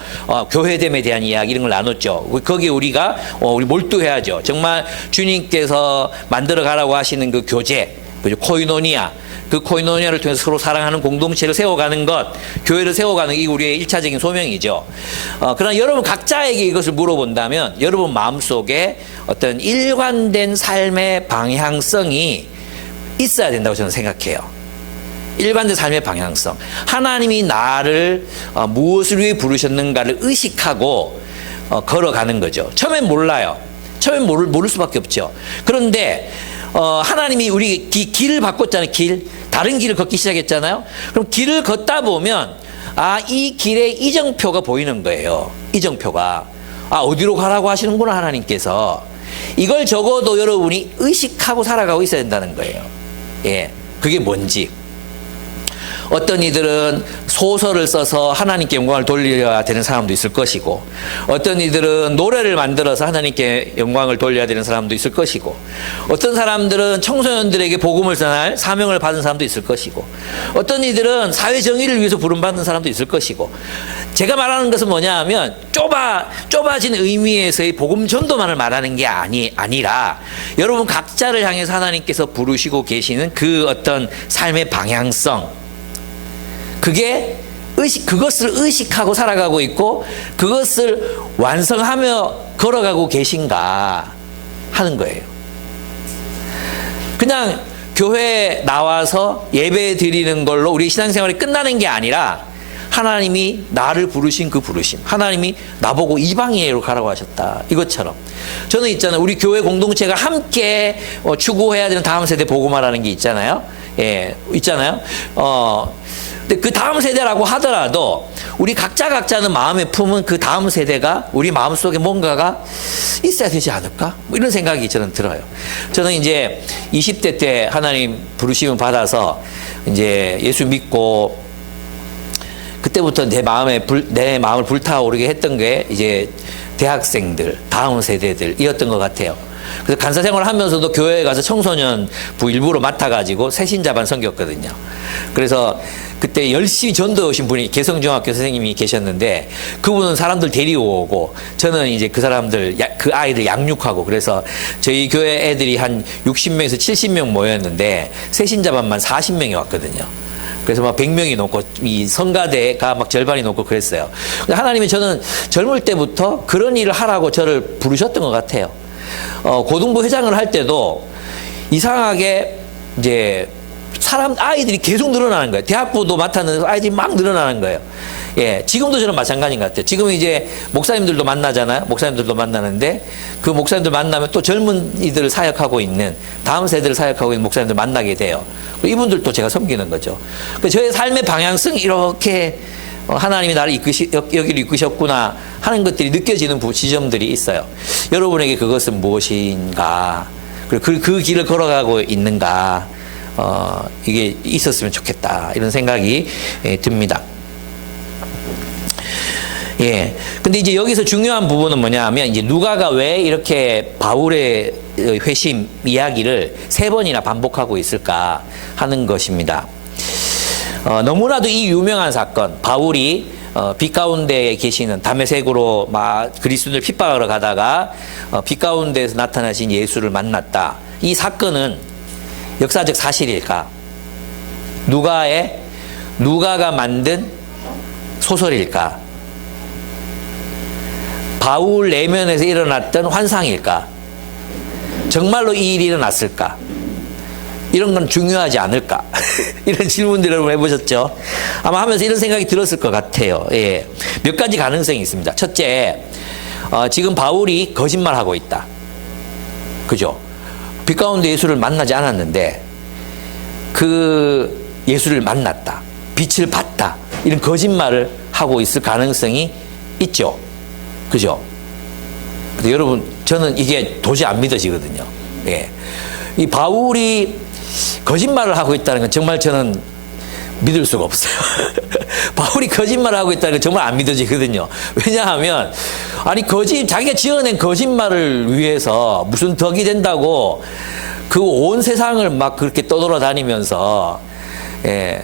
교회됨에 대한 이야기 이런 걸 나눴죠. 거기에 우리가 우리 몰두해야죠. 정말 주님께서 만들어 가라고 하시는 그 교제, 그죠? 코이노니아. 그 코이노니아를 통해서 서로 사랑하는 공동체를 세워가는 것, 교회를 세워가는 게 우리의 1차적인 소명이죠. 그러나 여러분 각자에게 이것을 물어본다면 여러분 마음속에 어떤 일관된 삶의 방향성이 있어야 된다고 저는 생각해요. 일관된 삶의 방향성. 하나님이 나를 무엇을 위해 부르셨는가를 의식하고 걸어가는 거죠. 처음엔 몰라요. 처음엔 모를 수밖에 없죠. 그런데 하나님이 우리 길을 바꿨잖아요. 다른 길을 걷기 시작했잖아요. 그럼 길을 걷다 보면 이 길의 이정표가 보이는 거예요. 이정표가 어디로 가라고 하시는구나 하나님께서. 이걸 적어도 여러분이 의식하고 살아가고 있어야 된다는 거예요. 예, 그게 뭔지. 어떤 이들은 소설을 써서 하나님께 영광을 돌려야 되는 사람도 있을 것이고, 어떤 이들은 노래를 만들어서 하나님께 영광을 돌려야 되는 사람도 있을 것이고, 어떤 사람들은 청소년들에게 복음을 전할 사명을 받은 사람도 있을 것이고, 어떤 이들은 사회 정의를 위해서 부름받는 사람도 있을 것이고, 제가 말하는 것은 뭐냐 하면 좁아진 의미에서의 복음 전도만을 말하는 게 아니라 여러분 각자를 향해서 하나님께서 부르시고 계시는 그 어떤 삶의 방향성, 그것을 의식하고 살아가고 있고 그것을 완성하며 걸어가고 계신가 하는 거예요. 그냥 교회에 나와서 예배 드리는 걸로 우리 신앙생활이 끝나는 게 아니라 하나님이 나를 부르신 그 부르심, 하나님이 나보고 이방인으로 가라고 하셨다 이것처럼 저는 있잖아요. 우리 교회 공동체가 함께 추구해야 되는 다음 세대 복음화라는 게 있잖아요. 예, 있잖아요. 근데 그 다음 세대라고 하더라도 우리 각자는 마음에 품은 그 다음 세대가 우리 마음속에 뭔가가 있어야 되지 않을까? 뭐 이런 생각이 저는 들어요. 저는 이제 20대 때 하나님 부르심을 받아서 이제 예수 믿고 그때부터 내 마음을 불타오르게 했던 게 이제 대학생들, 다음 세대들이었던 것 같아요. 그래서 간사 생활을 하면서도 교회에 가서 청소년부 일부러 맡아가지고 새신자반 섬겼거든요. 그래서 그때 열심히 전도해 오신 분이 개성중학교 선생님이 계셨는데 그분은 사람들 데리고 저는 이제 그 아이를 양육하고 그래서 저희 교회 애들이 한 60명에서 70명 모였는데 새신자반만 40명이 왔거든요. 그래서 막 100명이 넘고 이 성가대가 막 절반이 넘고 그랬어요. 하나님이 저는 젊을 때부터 그런 일을 하라고 저를 부르셨던 것 같아요. 고등부 회장을 할 때도 이상하게 이제 아이들이 계속 늘어나는 거예요. 대학부도 맡았는데 아이들이 막 늘어나는 거예요. 예, 지금도 저는 마찬가지인 것 같아요. 지금 이제 목사님들도 만나잖아요. 목사님들도 만나는데 그 목사님들 만나면 또 젊은이들을 사역하고 있는 다음 세대를 사역하고 있는 목사님들 만나게 돼요. 이분들도 제가 섬기는 거죠. 저의 삶의 방향성이 이렇게 하나님이 나를 여기를 이끄셨구나 하는 것들이 느껴지는 지점들이 있어요. 여러분에게 그것은 무엇인가? 그리고 그 길을 걸어가고 있는가? 이게 있었으면 좋겠다. 이런 생각이 듭니다. 예. 근데 이제 여기서 중요한 부분은 뭐냐 하면, 이제 누가가 왜 이렇게 바울의 회심 이야기를 3번이나 반복하고 있을까 하는 것입니다. 너무나도 이 유명한 사건, 바울이 빛 가운데에 계시는 다메섹으로 막 그리스도인을 핍박하러 가다가 빛 가운데에서 나타나신 예수를 만났다. 이 사건은 역사적 사실일까? 누가가 만든 소설일까? 바울 내면에서 일어났던 환상일까? 정말로 이 일이 일어났을까? 이런 건 중요하지 않을까? 이런 질문들 여러분 해보셨죠? 아마 하면서 이런 생각이 들었을 것 같아요. 예. 몇 가지 가능성이 있습니다. 첫째, 지금 바울이 거짓말하고 있다. 그죠? 빛 가운데 예수를 만나지 않았는데 그 예수를 만났다. 빛을 봤다. 이런 거짓말을 하고 있을 가능성이 있죠. 그죠? 근데 여러분, 저는 이게 도저히 안 믿어지거든요. 예. 이 바울이 거짓말을 하고 있다는 건 정말 저는 믿을 수가 없어요. 바울이 거짓말을 하고 있다는 건 정말 안 믿어지거든요. 왜냐하면, 아니, 자기가 지어낸 거짓말을 위해서 무슨 덕이 된다고 그 온 세상을 막 그렇게 떠돌아다니면서, 예,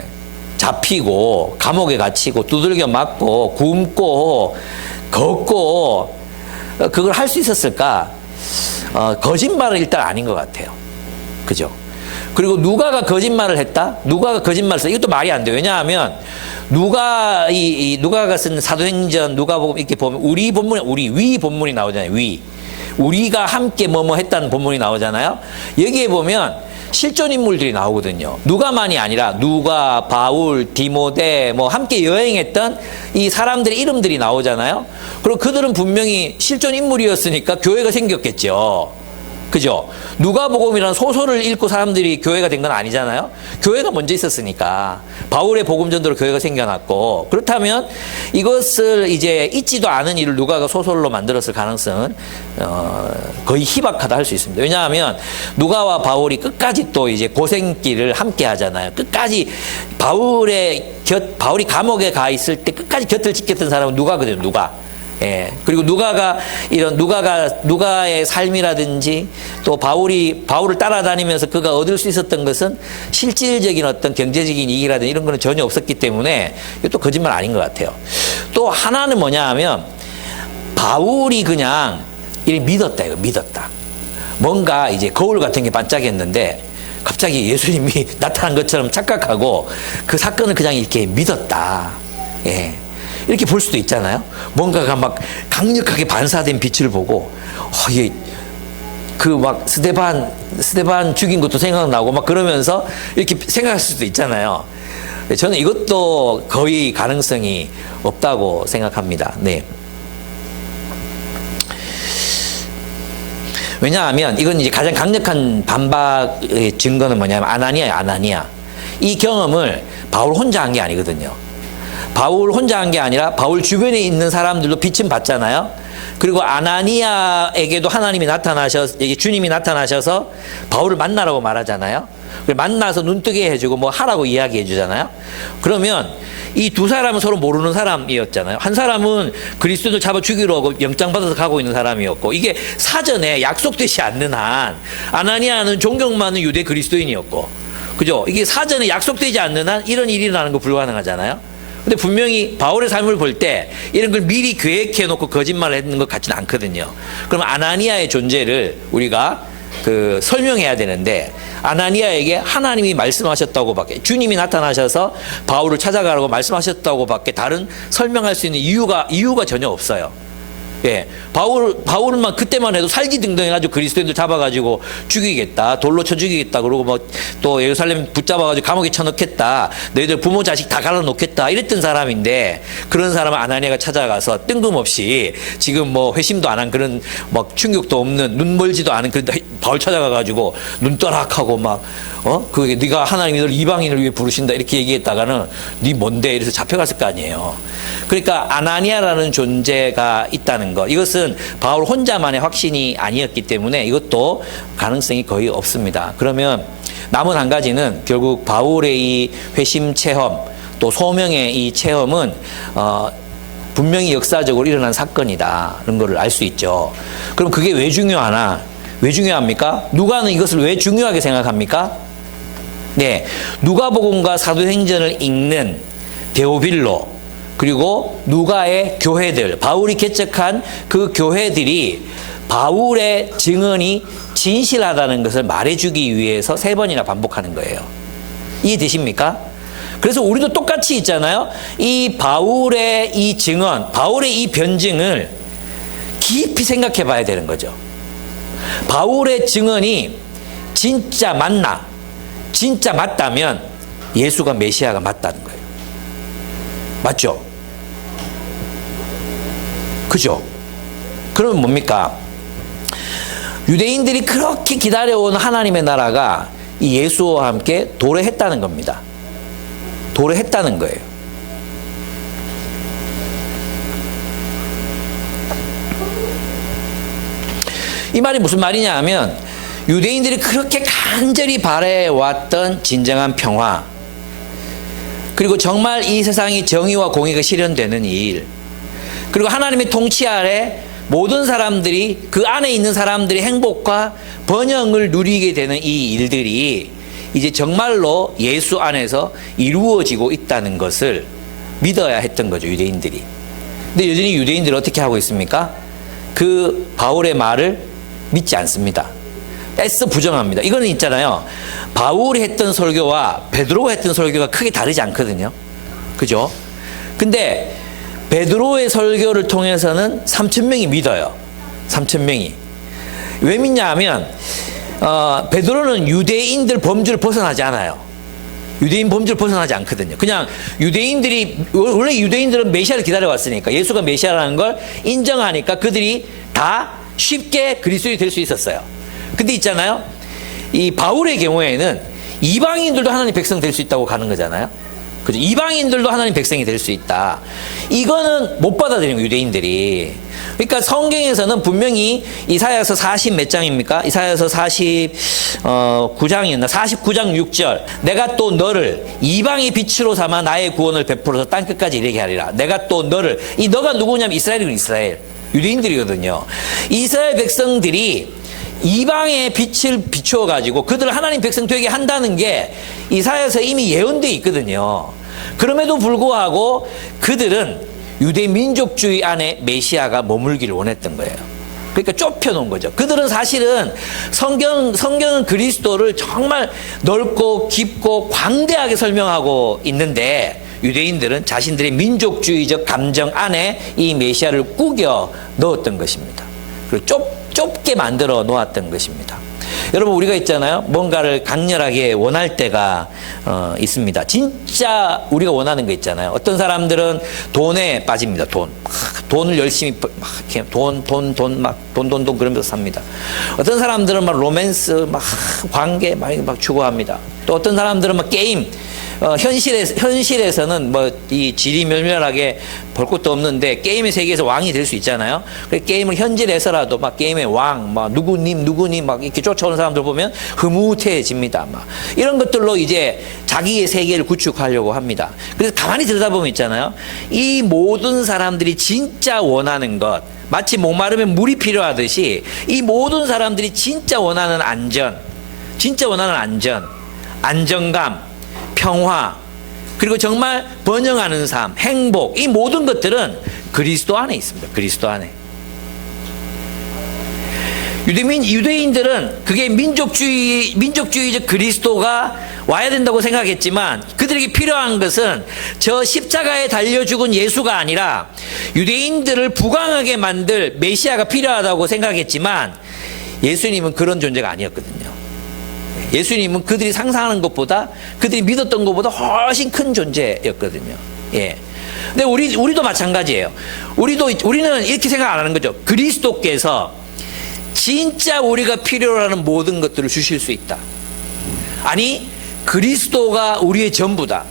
잡히고, 감옥에 갇히고, 두들겨 맞고, 굶고, 걷고, 그걸 할 수 있었을까? 거짓말은 일단 아닌 것 같아요. 그죠? 그리고 누가가 거짓말을 했다? 누가가 거짓말을 했다? 이것도 말이 안 돼요. 왜냐하면, 누가가 쓴 사도행전, 누가복음 이렇게 보면, 위 본문이 나오잖아요. 우리가 함께 뭐뭐 했다는 본문이 나오잖아요. 여기에 보면, 실존 인물들이 나오거든요. 누가만이 아니라 누가, 바울, 디모데 뭐 함께 여행했던 이 사람들의 이름들이 나오잖아요. 그리고 그들은 분명히 실존 인물이었으니까 교회가 생겼겠죠. 그죠? 누가복음이라는 소설을 읽고 사람들이 교회가 된 건 아니잖아요. 교회가 먼저 있었으니까 바울의 복음 전도로 교회가 생겨났고, 그렇다면 이것을 이제 있지도 않은 일을 누가가 소설로 만들었을 가능성은 거의 희박하다 할 수 있습니다. 왜냐하면 누가와 바울이 끝까지 또 이제 고생길을 함께 하잖아요. 끝까지 바울이 감옥에 가 있을 때 끝까지 곁을 지켰던 사람은 누가거든요. 누가. 예. 그리고 누가의 삶이라든지 또 바울을 따라다니면서 그가 얻을 수 있었던 것은 실질적인 어떤 경제적인 이익이라든지 이런 거는 전혀 없었기 때문에 이것도 거짓말 아닌 것 같아요. 또 하나는 뭐냐 하면 바울이 그냥 믿었다. 뭔가 이제 거울 같은 게 반짝였는데 갑자기 예수님이 나타난 것처럼 착각하고 그 사건을 그냥 이렇게 믿었다. 예. 이렇게 볼 수도 있잖아요. 뭔가가 막 강력하게 반사된 빛을 보고, 스데반 죽인 것도 생각나고 막 그러면서 이렇게 생각할 수도 있잖아요. 저는 이것도 거의 가능성이 없다고 생각합니다. 네. 왜냐하면 이건 이제 가장 강력한 반박의 증거는 뭐냐면 아나니아. 이 경험을 바울 혼자 한 게 아니거든요. 바울 혼자 한 게 아니라 바울 주변에 있는 사람들도 빛은 봤잖아요. 그리고 아나니아에게도 주님이 나타나셔서 바울을 만나라고 말하잖아요. 만나서 눈뜨게 해주고 뭐 하라고 이야기해 주잖아요. 그러면 이 두 사람은 서로 모르는 사람이었잖아요. 한 사람은 그리스도를 잡아 죽이러 하고 영장 받아서 가고 있는 사람이었고, 이게 사전에 약속되지 않는 한 아나니아는 존경 많은 유대 그리스도인이었고, 그죠? 이게 사전에 약속되지 않는 한 이런 일이 일어나는 거 불가능하잖아요. 근데 분명히 바울의 삶을 볼 때 이런 걸 미리 계획해 놓고 거짓말을 했는 것 같지는 않거든요. 그럼 아나니아의 존재를 우리가 설명해야 되는데, 아나니아에게 하나님이 말씀하셨다고밖에, 주님이 나타나셔서 바울을 찾아가라고 말씀하셨다고밖에 다른 설명할 수 있는 이유가 전혀 없어요. 예, 바울만 그때만 해도 살기등등해가지고 그리스도인들 잡아가지고 죽이겠다, 돌로 쳐 죽이겠다, 그러고 뭐 또 예루살렘 붙잡아가지고 감옥에 쳐넣겠다, 너희들 부모 자식 다 갈라놓겠다 이랬던 사람인데, 그런 사람을 아나니아가 찾아가서 뜬금없이 지금 뭐 회심도 안 한 그런 막 충격도 없는 눈 멀지도 않은 그런 바울 찾아가가지고 눈떠락하고 막 그게 네가 하나님이 너를 이방인을 위해 부르신다 이렇게 얘기했다가는 네 뭔데 이래서 잡혀갔을 거 아니에요. 그러니까 아나니아라는 존재가 있다는 것, 이것은 바울 혼자만의 확신이 아니었기 때문에 이것도 가능성이 거의 없습니다. 그러면 남은 한 가지는 결국 바울의 이 회심 체험, 또 소명의 이 체험은 분명히 역사적으로 일어난 사건이다는 것을 알 수 있죠. 그럼 그게 왜 중요하나? 왜 중요합니까? 누가는 이것을 왜 중요하게 생각합니까? 네, 누가복음과 사도행전을 읽는 데오빌로, 그리고 누가의 교회들, 바울이 개척한 그 교회들이 바울의 증언이 진실하다는 것을 말해주기 위해서 3번이나 반복하는 거예요. 이해되십니까? 그래서 우리도 똑같이 있잖아요. 이 바울의 이 증언, 바울의 이 변증을 깊이 생각해 봐야 되는 거죠. 바울의 증언이 진짜 맞나? 진짜 맞다면 예수가 메시아가 맞다는 거예요. 맞죠? 그죠? 그러면 뭡니까? 유대인들이 그렇게 기다려온 하나님의 나라가 이 예수와 함께 도래했다는 겁니다. 도래했다는 거예요. 이 말이 무슨 말이냐 하면, 유대인들이 그렇게 간절히 바래왔던 진정한 평화, 그리고 정말 이 세상이 정의와 공의가 실현되는 일, 그리고 하나님의 통치 아래 모든 사람들이, 그 안에 있는 사람들이 행복과 번영을 누리게 되는 이 일들이 이제 정말로 예수 안에서 이루어지고 있다는 것을 믿어야 했던 거죠, 유대인들이. 근데 여전히 유대인들이 어떻게 하고 있습니까? 그 바울의 말을 믿지 않습니다. 애써 부정합니다. 이거는 있잖아요, 바울이 했던 설교와 베드로가 했던 설교가 크게 다르지 않거든요. 그죠? 근데 베드로의 설교를 통해서는 3,000명이 믿어요. 3,000명이. 왜 믿냐 하면 베드로는 유대인들 범주를 벗어나지 않아요. 유대인 범주를 벗어나지 않거든요. 그냥 유대인들이, 원래 유대인들은 메시아를 기다려왔으니까, 예수가 메시아라는 걸 인정하니까 그들이 다 쉽게 그리스도인이 될 수 있었어요. 근데 있잖아요, 이 바울의 경우에는 이방인들도 하나님 백성 될 수 있다고 가는 거잖아요. 그죠? 이방인들도 하나님 백성이 될 수 있다. 이거는 못 받아들이는 거예요, 유대인들이. 그러니까 성경에서는 분명히 이사야서 40 몇 장입니까? 이사야서 49장이었나? 49장 6절. 내가 또 너를 이방의 빛으로 삼아 나의 구원을 베풀어서 땅끝까지 이르게 하리라. 내가 또 너를, 이 너가 누구냐면 이스라엘이고, 이스라엘. 유대인들이거든요. 이스라엘 백성들이 이방의 빛을 비추어 가지고 그들을 하나님 백성 되게 한다는 게 이사야서 이미 예언되어 있거든요. 그럼에도 불구하고 그들은 유대 민족주의 안에 메시아가 머물기를 원했던 거예요. 그러니까 좁혀놓은 거죠. 그들은 사실은 성경은 그리스도를 정말 넓고 깊고 광대하게 설명하고 있는데, 유대인들은 자신들의 민족주의적 감정 안에 이 메시아를 꾸겨 넣었던 것입니다. 그리고 좁게 만들어 놓았던 것입니다. 여러분, 우리가 있잖아요, 뭔가를 강렬하게 원할 때가 있습니다. 진짜 우리가 원하는 거 있잖아요. 어떤 사람들은 돈에 빠집니다. 돈을 열심히 막 돈 그러면서 삽니다. 어떤 사람들은 막 로맨스, 막 관계 막 추구합니다. 또 어떤 사람들은 막 게임, 현실에서는 뭐 이 질이 멸멸하게 볼 것도 없는데 게임의 세계에서 왕이 될 수 있잖아요. 그 게임을 현질해서라도 막 게임의 왕, 막 누구님 막 이렇게 쫓아오는 사람들 보면 흐뭇해집니다. 막 이런 것들로 이제 자기의 세계를 구축하려고 합니다. 그래서 가만히 들여다보면 있잖아요, 이 모든 사람들이 진짜 원하는 것, 마치 목마르면 물이 필요하듯이 이 모든 사람들이 진짜 원하는 안정감, 평화, 그리고 정말 번영하는 삶, 행복, 이 모든 것들은 그리스도 안에 있습니다. 그리스도 안에. 유대인들은 그게 민족주의적 그리스도가 와야 된다고 생각했지만 그들에게 필요한 것은 저 십자가에 달려 죽은 예수가 아니라 유대인들을 부강하게 만들 메시아가 필요하다고 생각했지만 예수님은 그런 존재가 아니었거든요. 예수님은 그들이 상상하는 것보다, 그들이 믿었던 것보다 훨씬 큰 존재였거든요. 예. 근데 우리도 마찬가지예요. 우리는 이렇게 생각 안 하는 거죠. 그리스도께서 진짜 우리가 필요로 하는 모든 것들을 주실 수 있다. 아니, 그리스도가 우리의 전부다.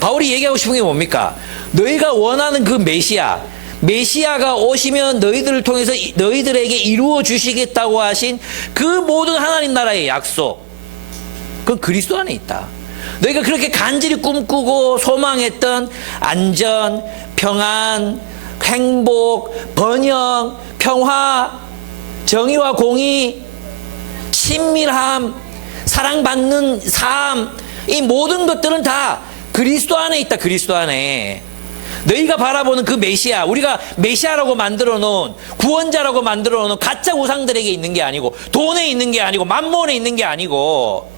바울이 얘기하고 싶은 게 뭡니까? 너희가 원하는 그 메시아가 오시면 너희들을 통해서 너희들에게 이루어 주시겠다고 하신 그 모든 하나님 나라의 약속, 그건 그리스도 안에 있다. 너희가 그렇게 간절히 꿈꾸고 소망했던 안전, 평안, 행복, 번영, 평화, 정의와 공의, 친밀함, 사랑받는 삶, 이 모든 것들은 다 그리스도 안에 있다. 그리스도 안에. 너희가 바라보는 그 메시아, 우리가 메시아라고 만들어 놓은, 구원자라고 만들어 놓은 가짜 우상들에게 있는 게 아니고, 돈에 있는 게 아니고, 만몬에 있는 게 아니고,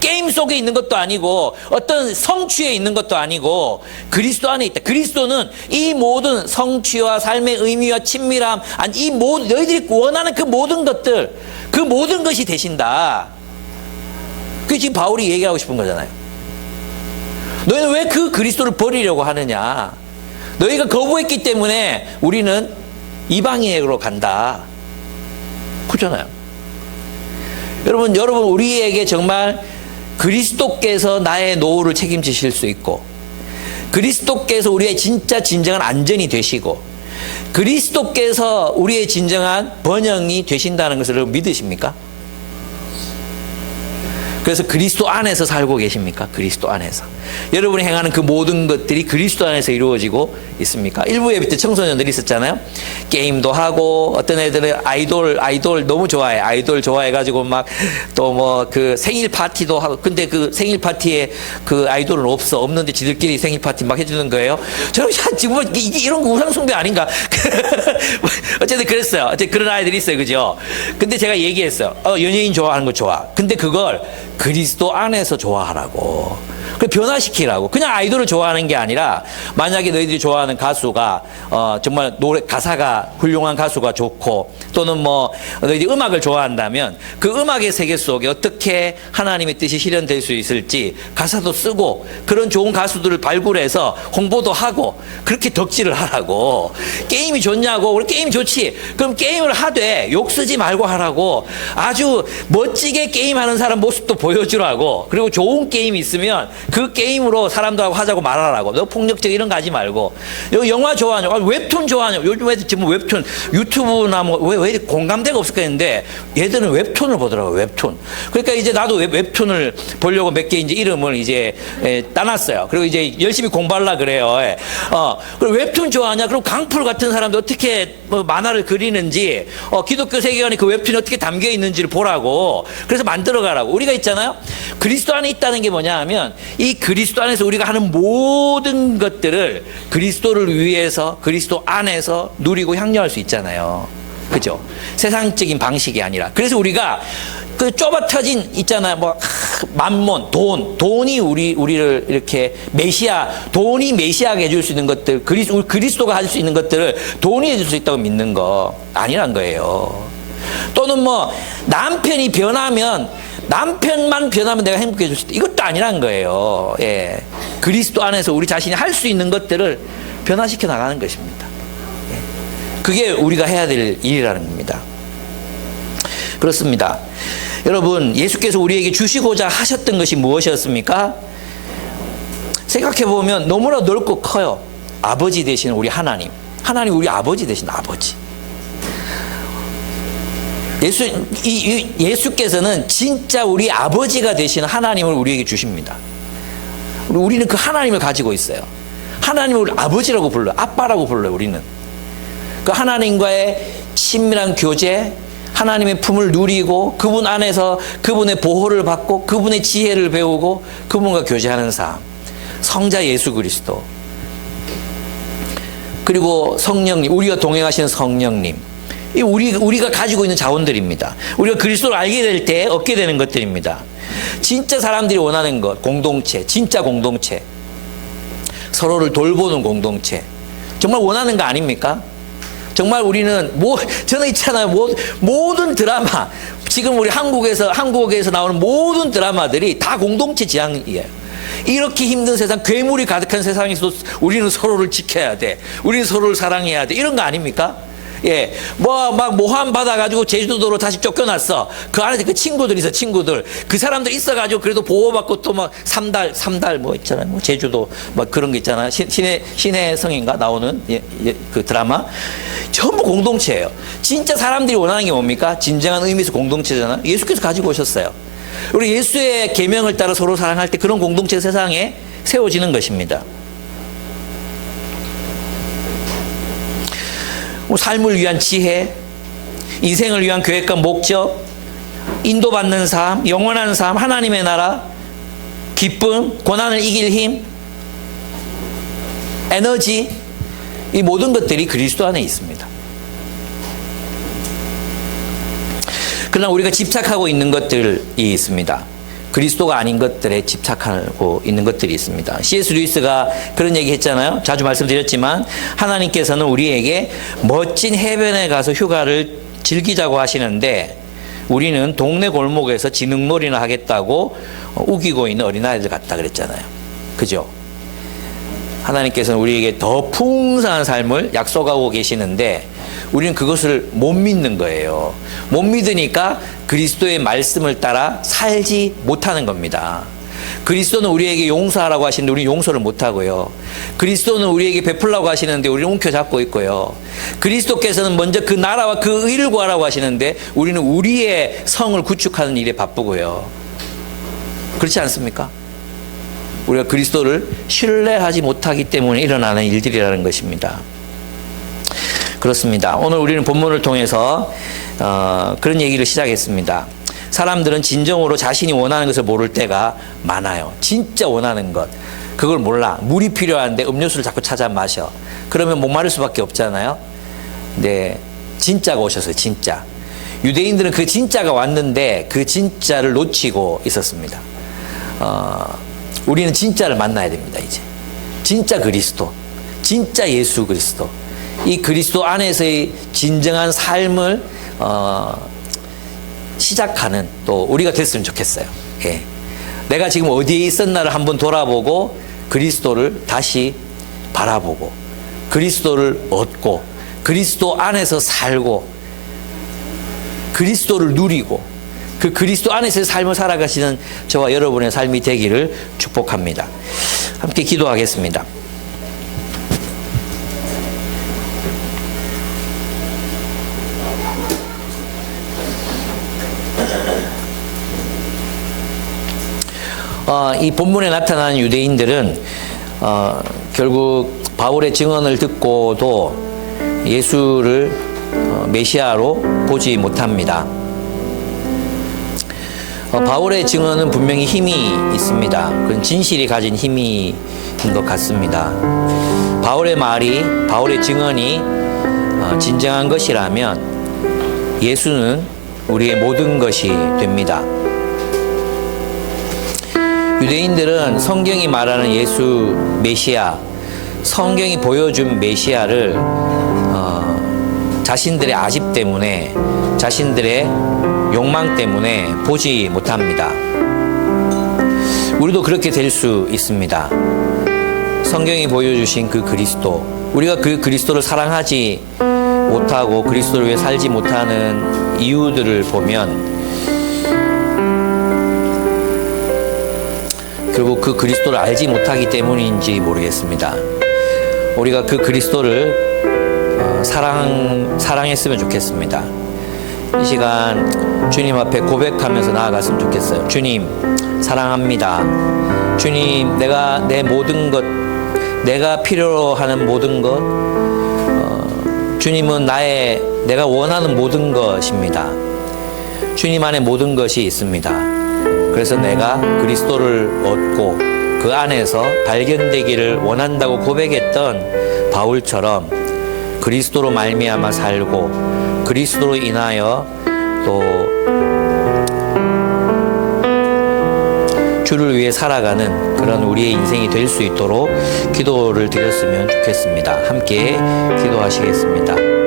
게임 속에 있는 것도 아니고, 어떤 성취에 있는 것도 아니고, 그리스도 안에 있다. 그리스도는 이 모든 성취와 삶의 의미와 친밀함, 이 모든, 너희들이 원하는 그 모든 것들, 그 모든 것이 되신다. 그게 지금 바울이 얘기하고 싶은 거잖아요. 너희는 왜 그 그리스도를 버리려고 하느냐? 너희가 거부했기 때문에 우리는 이방인으로 간다. 그렇잖아요. 여러분, 우리에게 정말 그리스도께서 나의 노후를 책임지실 수 있고, 그리스도께서 우리의 진정한 안전이 되시고, 그리스도께서 우리의 진정한 번영이 되신다는 것을 여러분 믿으십니까? 그래서 그리스도 안에서 살고 계십니까? 그리스도 안에서. 여러분이 행하는 그 모든 것들이 그리스도 안에서 이루어지고 있습니까? 일부 예배 때 청소년들이 있었잖아요. 게임도 하고, 어떤 애들은 아이돌 너무 좋아해. 아이돌 좋아해가지고 막 또 뭐 그 생일 파티도 하고, 근데 그 생일 파티에 그 아이돌은 없는데 지들끼리 생일 파티 막 해주는 거예요. 저는 지금 이런 거 우상숭배 아닌가? 어쨌든 그랬어요. 어쨌든 그런 아이들이 있어요. 그죠? 근데 제가 얘기했어요. 연예인 좋아하는 거 좋아. 근데 그걸 그리스도 안에서 좋아하라고. 변화시키라고. 그냥 아이돌을 좋아하는 게 아니라, 만약에 너희들이 좋아하는 가수가 정말 가사가 훌륭한 가수가 좋고, 또는 뭐 너희들이 음악을 좋아한다면 그 음악의 세계 속에 어떻게 하나님의 뜻이 실현될 수 있을지 가사도 쓰고, 그런 좋은 가수들을 발굴해서 홍보도 하고, 그렇게 덕질을 하라고. 게임이 좋냐고. 우리 게임 좋지. 그럼 게임을 하되 욕 쓰지 말고 하라고. 아주 멋지게 게임하는 사람 모습도 보여주라고. 그리고 좋은 게임이 있으면 그 게임으로 사람들하고 하자고 말하라고. 너 폭력적 이런 거 하지 말고. 영화 좋아하냐? 웹툰 좋아하냐? 요즘 애들 지금 웹툰, 유튜브나 뭐, 왜 공감대가 없을까 했는데, 얘들은 웹툰을 보더라고요, 웹툰. 그러니까 이제 나도 웹툰을 보려고 몇 개 이제 이름을 이제 따놨어요. 그리고 이제 열심히 공부하려고 그래요. 그리고 웹툰 좋아하냐? 그럼 강풀 같은 사람도 어떻게 뭐 만화를 그리는지, 기독교 세계관에 그 웹툰이 어떻게 담겨 있는지를 보라고. 그래서 만들어 가라고. 우리가 있잖아요. 그리스도 안에 있다는 게 뭐냐 하면, 이 그리스도 안에서 우리가 하는 모든 것들을 그리스도를 위해서 그리스도 안에서 누리고 향유할 수 있잖아요. 그죠? 세상적인 방식이 아니라. 그래서 우리가 그 좁아터진 있잖아요. 뭐 만몬, 돈이 우리를 이렇게 돈이 메시아가 해줄 수 있는 것들, 그리스도가 할 수 있는 것들을 돈이 해줄 수 있다고 믿는 거 아니란 거예요. 또는 뭐 남편이 남편만 변하면 내가 행복해질 수 있다. 이것도 아니란 거예요. 예. 그리스도 안에서 우리 자신이 할 수 있는 것들을 변화시켜 나가는 것입니다. 예. 그게 우리가 해야 될 일이라는 겁니다. 그렇습니다. 여러분, 예수께서 우리에게 주시고자 하셨던 것이 무엇이었습니까? 생각해 보면 너무나 넓고 커요. 아버지 되시는 우리 하나님. 하나님 우리 아버지 되신 아버지. 예수께서는 진짜 우리 아버지가 되시는 하나님을 우리에게 주십니다. 우리는 그 하나님을 가지고 있어요. 하나님을 아버지라고 불러요. 아빠라고 불러요. 우리는. 그 하나님과의 친밀한 교제, 하나님의 품을 누리고, 그분 안에서 그분의 보호를 받고, 그분의 지혜를 배우고, 그분과 교제하는 삶. 성자 예수 그리스도. 그리고 성령님, 우리가 동행하시는 성령님. 이 우리가 가지고 있는 자원들입니다. 우리가 그리스도를 알게 될 때 얻게 되는 것들입니다. 진짜 사람들이 원하는 것, 공동체, 진짜 공동체, 서로를 돌보는 공동체, 정말 원하는 거 아닙니까? 정말 우리는 저는 있잖아요. 모든 드라마, 지금 우리 한국에서 나오는 모든 드라마들이 다 공동체 지향이에요. 이렇게 힘든 세상, 괴물이 가득한 세상에서도 우리는 서로를 지켜야 돼. 우리는 서로를 사랑해야 돼. 이런 거 아닙니까? 예, 막 모함 받아가지고 제주도로 다시 쫓겨났어. 그 안에 그 친구들 있어, 친구들. 그 사람들 있어가지고 그래도 보호받고 또 막 3달 뭐 있잖아요. 뭐 제주도 막 그런 거 있잖아요. 신의 성인가 나오는 그 드라마. 전부 공동체예요. 진짜 사람들이 원하는 게 뭡니까? 진정한 의미에서 공동체잖아요. 예수께서 가지고 오셨어요. 우리 예수의 계명을 따라 서로 사랑할 때 그런 공동체 세상에 세워지는 것입니다. 삶을 위한 지혜, 인생을 위한 계획과 목적, 인도받는 삶, 영원한 삶, 하나님의 나라, 기쁨, 고난을 이길 힘, 에너지, 이 모든 것들이 그리스도 안에 있습니다. 그러나 우리가 집착하고 있는 것들이 있습니다. 그리스도가 아닌 것들에 집착하고 있는 것들이 있습니다. C.S. 루이스가 그런 얘기 했잖아요. 자주 말씀드렸지만 하나님께서는 우리에게 멋진 해변에 가서 휴가를 즐기자고 하시는데 우리는 동네 골목에서 지능놀이나 하겠다고 우기고 있는 어린아이들 같다 그랬잖아요. 그죠? 하나님께서는 우리에게 더 풍성한 삶을 약속하고 계시는데 우리는 그것을 못 믿는 거예요. 못 믿으니까 그리스도의 말씀을 따라 살지 못하는 겁니다. 그리스도는 우리에게 용서하라고 하시는데 우리는 용서를 못하고요. 그리스도는 우리에게 베풀라고 하시는데 우리는 움켜잡고 있고요. 그리스도께서는 먼저 그 나라와 그 의를 구하라고 하시는데 우리는 우리의 성을 구축하는 일에 바쁘고요. 그렇지 않습니까? 우리가 그리스도를 신뢰하지 못하기 때문에 일어나는 일들이라는 것입니다. 그렇습니다. 오늘 우리는 본문을 통해서 그런 얘기를 시작했습니다. 사람들은 진정으로 자신이 원하는 것을 모를 때가 많아요. 진짜 원하는 것. 그걸 몰라. 물이 필요한데 음료수를 자꾸 찾아 마셔. 그러면 목마를 수밖에 없잖아요. 네, 진짜가 오셨어요. 진짜. 유대인들은 그 진짜가 왔는데 그 진짜를 놓치고 있었습니다. 우리는 진짜를 만나야 됩니다. 이제 진짜 그리스도, 진짜 예수 그리스도, 이 그리스도 안에서의 진정한 삶을 시작하는 또 우리가 됐으면 좋겠어요. 예. 내가 지금 어디에 있었나를 한번 돌아보고 그리스도를 다시 바라보고 그리스도를 얻고 그리스도 안에서 살고 그리스도를 누리고 그 그리스도 안에서의 삶을 살아가시는 저와 여러분의 삶이 되기를 축복합니다. 함께 기도하겠습니다. 이 본문에 나타난 유대인들은 결국 바울의 증언을 듣고도 예수를 메시아로 보지 못합니다. 바울의 증언은 분명히 힘이 있습니다. 그건 진실이 가진 힘인 것 같습니다. 바울의 말이, 바울의 증언이 진정한 것이라면 예수는 우리의 모든 것이 됩니다. 유대인들은 성경이 말하는 예수 메시아, 성경이 보여준 메시아를 자신들의 아집 때문에, 자신들의 욕망 때문에 보지 못합니다. 우리도 그렇게 될 수 있습니다. 성경이 보여주신 그 그리스도, 우리가 그 그리스도를 사랑하지 못하고 그리스도를 위해 살지 못하는 이유들을 보면 결국 그 그리스도를 알지 못하기 때문인지 모르겠습니다. 우리가 그 그리스도를 사랑했으면 좋겠습니다. 이 시간 주님 앞에 고백하면서 나아갔으면 좋겠어요. 주님, 사랑합니다. 주님, 내가 내 모든 것, 내가 필요로 하는 모든 것, 주님은 내가 원하는 모든 것입니다. 주님 안에 모든 것이 있습니다. 그래서 내가 그리스도를 얻고 그 안에서 발견되기를 원한다고 고백했던 바울처럼 그리스도로 말미암아 살고 그리스도로 인하여 또 주를 위해 살아가는 그런 우리의 인생이 될 수 있도록 기도를 드렸으면 좋겠습니다. 함께 기도하시겠습니다.